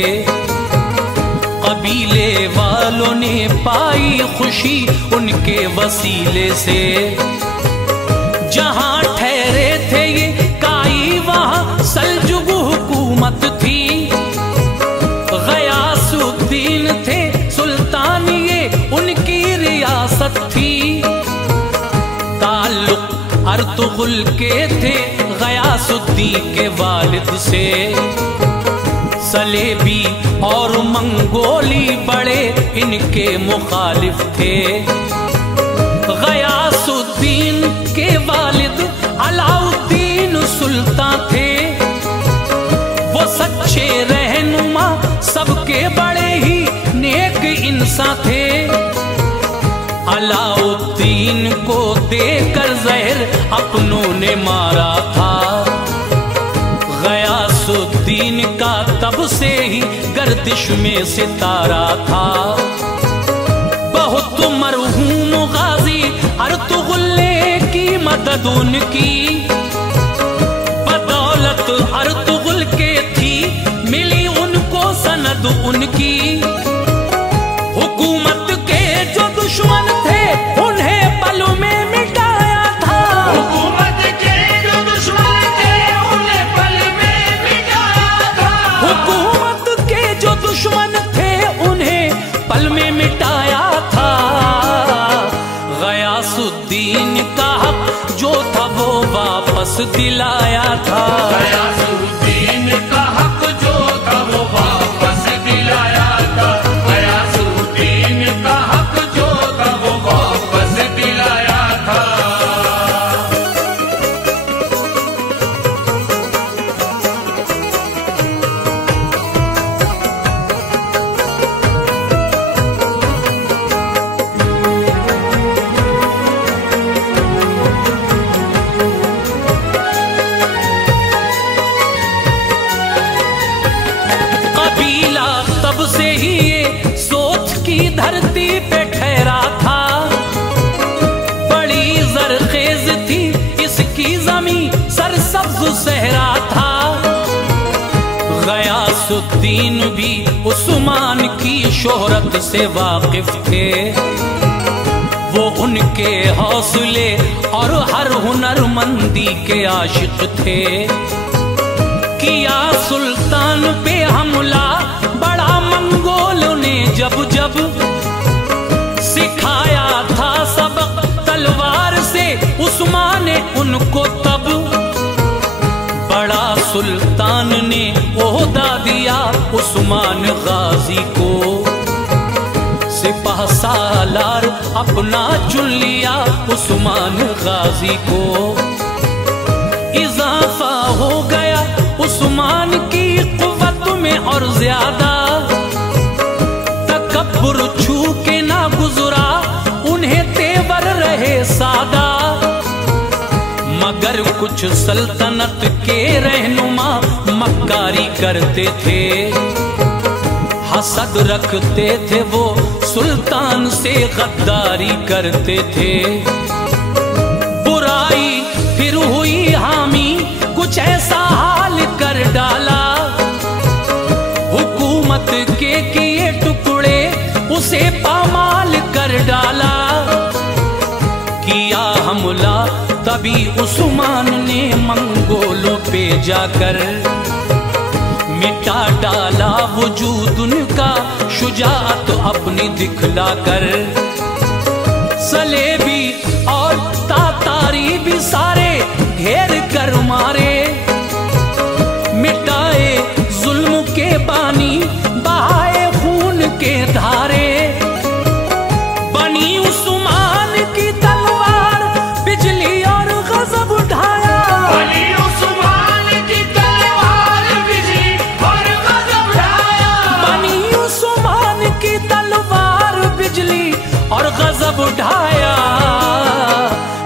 कबीले वालों ने पाई खुशी उनके वसीले से। जहां ठहरे थे ये काई वहां सल्जुग हुकूमत थी। गयासुद्दीन थे सुल्तान ये उनकी रियासत थी। ताल्लुक अर्तुगरुल के थे गयासुद्दीन के वालिद से। सलेबी और मंगोली बड़े इनके मुखालिफ थे। गयासुद्दीन के वालिद अलाउद्दीन सुल्तान थे। वो सच्चे रहनुमा सबके बड़े ही नेक इंसान थे। अलाउद्दीन को देकर जहर अपनों ने मारा था। गयासुद्दीन का तब से ही गर्दिश में सितारा था। बहुत मरहूम गाजी अर्तुगरुल की मदद उनकी, बदौलत अर्तुगरुल के थी मिली उनको सनद उनकी। हुकूमत के जो दुश्मन थे उन्हें पल में मिटाया था। हुकूमत के जो दुश्मन थे उन्हें पल में मिटाया था। हुकूमत के जो दुश्मन थे उन्हें पल में मिटाया था। गयासुद्दीन का हक जो था वो वापस दिलाया था। गयासुद्दीन का हक जो था वो वापस दिलाया था। गयासुद्दीन का हक जो था वो वापस दिलाया था। कबीला तब से ही ये सोच की धरती पे ठहरा था। बड़ी जरखेज थी इसकी जमीन, सरसब्ज सहरा था। गयासुद्दीन भी उस्मान की शोहरत से वाकिफ थे। वो उनके हौसले और हर हुनरमंदी के आशिक थे। किया सुल्तान पे हमला बड़ा मंगोलों ने जब जब, सिखाया था सबक तलवार से उस्मान ने उनको तब। बड़ा सुल्तान ने ओहदा दिया उस्मान गाजी को। सिपाह सालार अपना चुन लिया उस्मान गाजी को। इजाफा हो गया उस्मान की कुव्वत में और ज्यादा। तकब्बुर छू के ना गुजरा उन्हें तेवर रहे सादा। मगर कुछ सल्तनत के रहनुमा मक्कारी करते थे। हसद रखते थे वो सुल्तान से गद्दारी करते थे। बुराई फिर हुई हामी कुछ ऐसा हाल कर डाला। हुकूमत के किए टुकड़े उसे पामाल कर डाला। किया हमला तभी उस्मान ने मंगोलों पे जाकर। मिटा डाला वजूद उनका शुजाअत अपनी दिखलाकर। सलेबी और तातारी भी सारे घेर कर मारे। मिटाए जुल्म के पानी, बहाए खून के धारे। बनी उस्मान की तलवार बिजली और गजब उठाया। बनी उस्मान की तलवार की तलवार बिजली और गजब उठाया,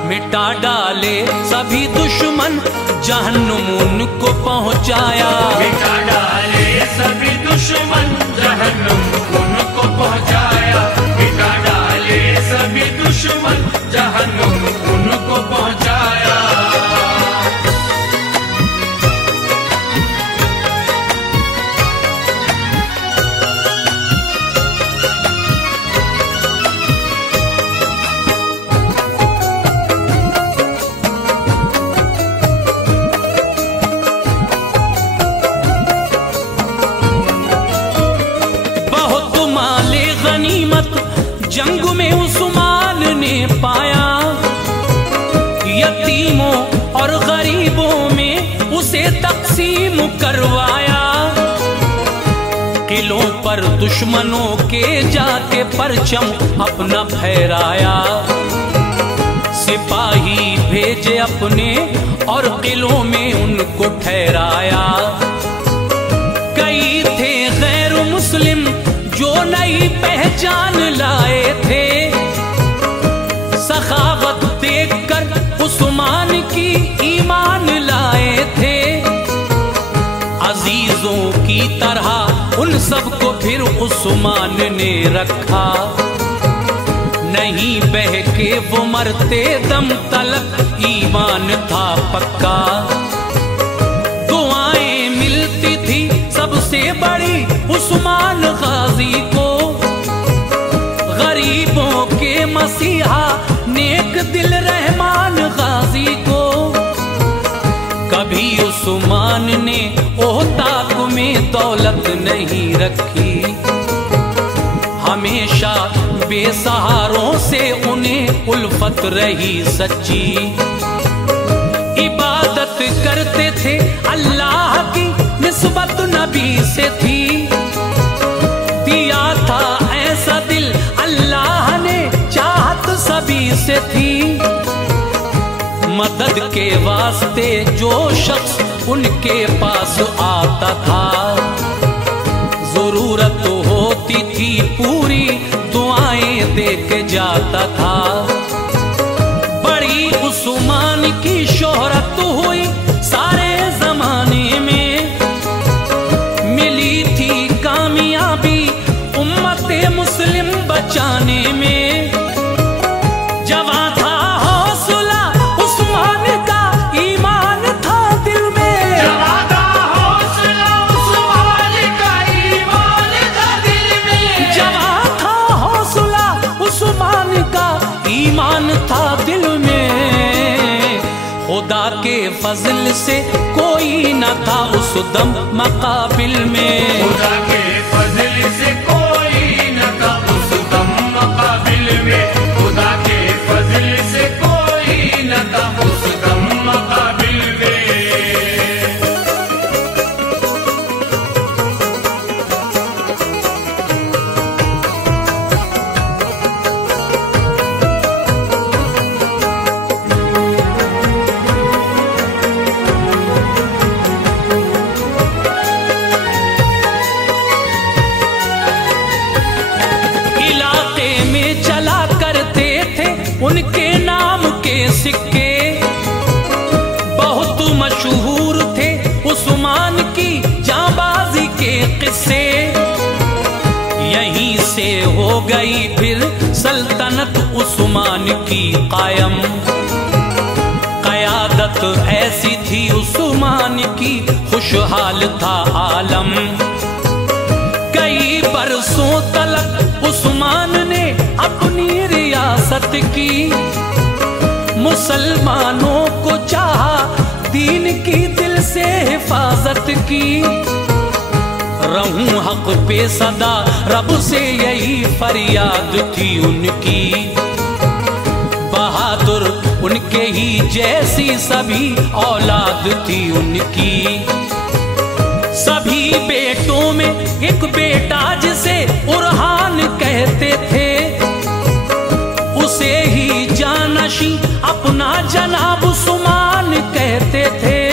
मिटा डाले सभी दुश्मन जहन्नुम उनको पहुंचाया। मिटा डाले सभी दुश्मन जहन्नुम उनको पहुंचाया, मिटा डाले सभी दुश्मन जहन्नुम उनको पहुंचाया। जंग में उस्मान ने पाया, यतीमों और गरीबों में उसे तकसीम करवाया। किलों पर दुश्मनों के जाके परचम अपना फहराया, सिपाही भेजे अपने और किलों में उनको ठहराया। कई थे गैर मुस्लिम जो नई पहचान लाए थे, सखावत देखकर उस्मान की ईमान लाए थे। अजीजों की तरह उन सबको फिर उस्मान ने रखा, नहीं बहके वो मरते दम तलक ईमान था पक्का। दुआएं मिलती थी सबसे बड़ी उस्मान गाजी को, गरीबों के मसीहा नेक दिल रहमान गाजी को। कभी उस्मान ने ओहताक में दौलत नहीं रखी, हमेशा बेसहारों से उन्हें उल्फत रही सच्ची। इबादत करते थे अल्लाह की निस्बत नबी से थी, दिया था ऐसा दिल अल्लाह ने चाहत सभी से थी। मदद के वास्ते जो शख्स उनके पास आता था, जरूरत होती थी पूरी दुआएं दे के जाता था। बड़ी उस्मान की शोहरत हुई सारे जमाने में, मिली थी कामयाबी उम्मते मुस्लिम बचाने में। जवां था हौसला उस्मान का ईमान था दिल में, जवां था हौसला उस्मान का ईमान था दिल में, जवां था हौसला उस्मान का ईमान था दिल में। खुदा के फजल से कोई न था उस दम मकाबिल में, खुदा के फजल से कोई न था उस दम मकाबिल में, खुदा के फजल से कोई न था उस दम मकाबिल में। उनके नाम के सिक्के बहुत मशहूर थे, उस्मान की जांबाजी के किस्से। यहीं से हो गई फिर सल्तनत उस्मान की कायम, कयादत ऐसी थी उस्मान की खुशहाल था आलम। कई बरसों तलक उस्मान ने अपनी रियासत की, मुसलमानों को चाहा दीन की दिल से हिफाजत की। रहूं हक पे सदा रब से यही फरियाद थी उनकी, बहादुर उनके ही जैसी सभी औलाद थी उनकी। सभी बेटों में एक बेटा जिसे उरहान कहते थे, उसे ही जानशी अपना जनाब उस्मान कहते थे।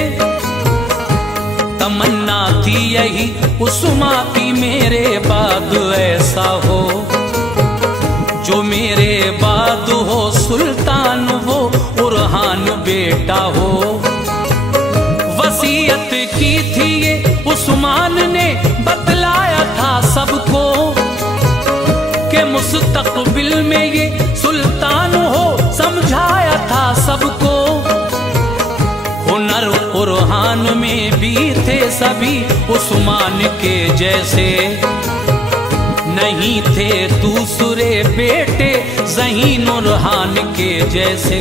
तमन्ना थी यही उस्मा की मेरे बाद ऐसा हो, बेटा हो। वसीयत की थी ये उस्मान ने बतलाया था सबको कि मुस्तकबिल में ये सुल्तान हो, समझाया था सबको। हुनर कुरान में भी थे सभी उस्मान के जैसे, नहीं थे दूसरे बेटे ज़हीं नूरहान के जैसे।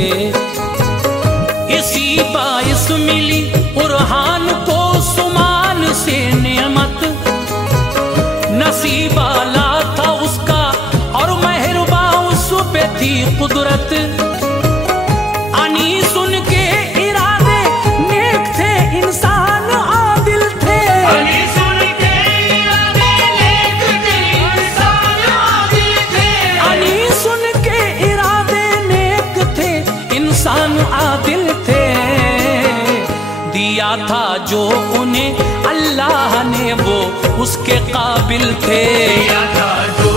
इसी बाइस मिली कुरान को उस्मान से नेमत, नसीब आला था उसका और मेहरबा उस पे थी कुदरत। अनी सुन के इरादे नेक थे, इंसान आदिल थे। अनी सुन के इरादे नेक थे, इंसान आदिल थे। अनी सुन के इरादे नेक थे, इंसान आदिल थे। दिया था जो उन्हें अल्लाह ने वो उसके काबिल थे। दिया था जो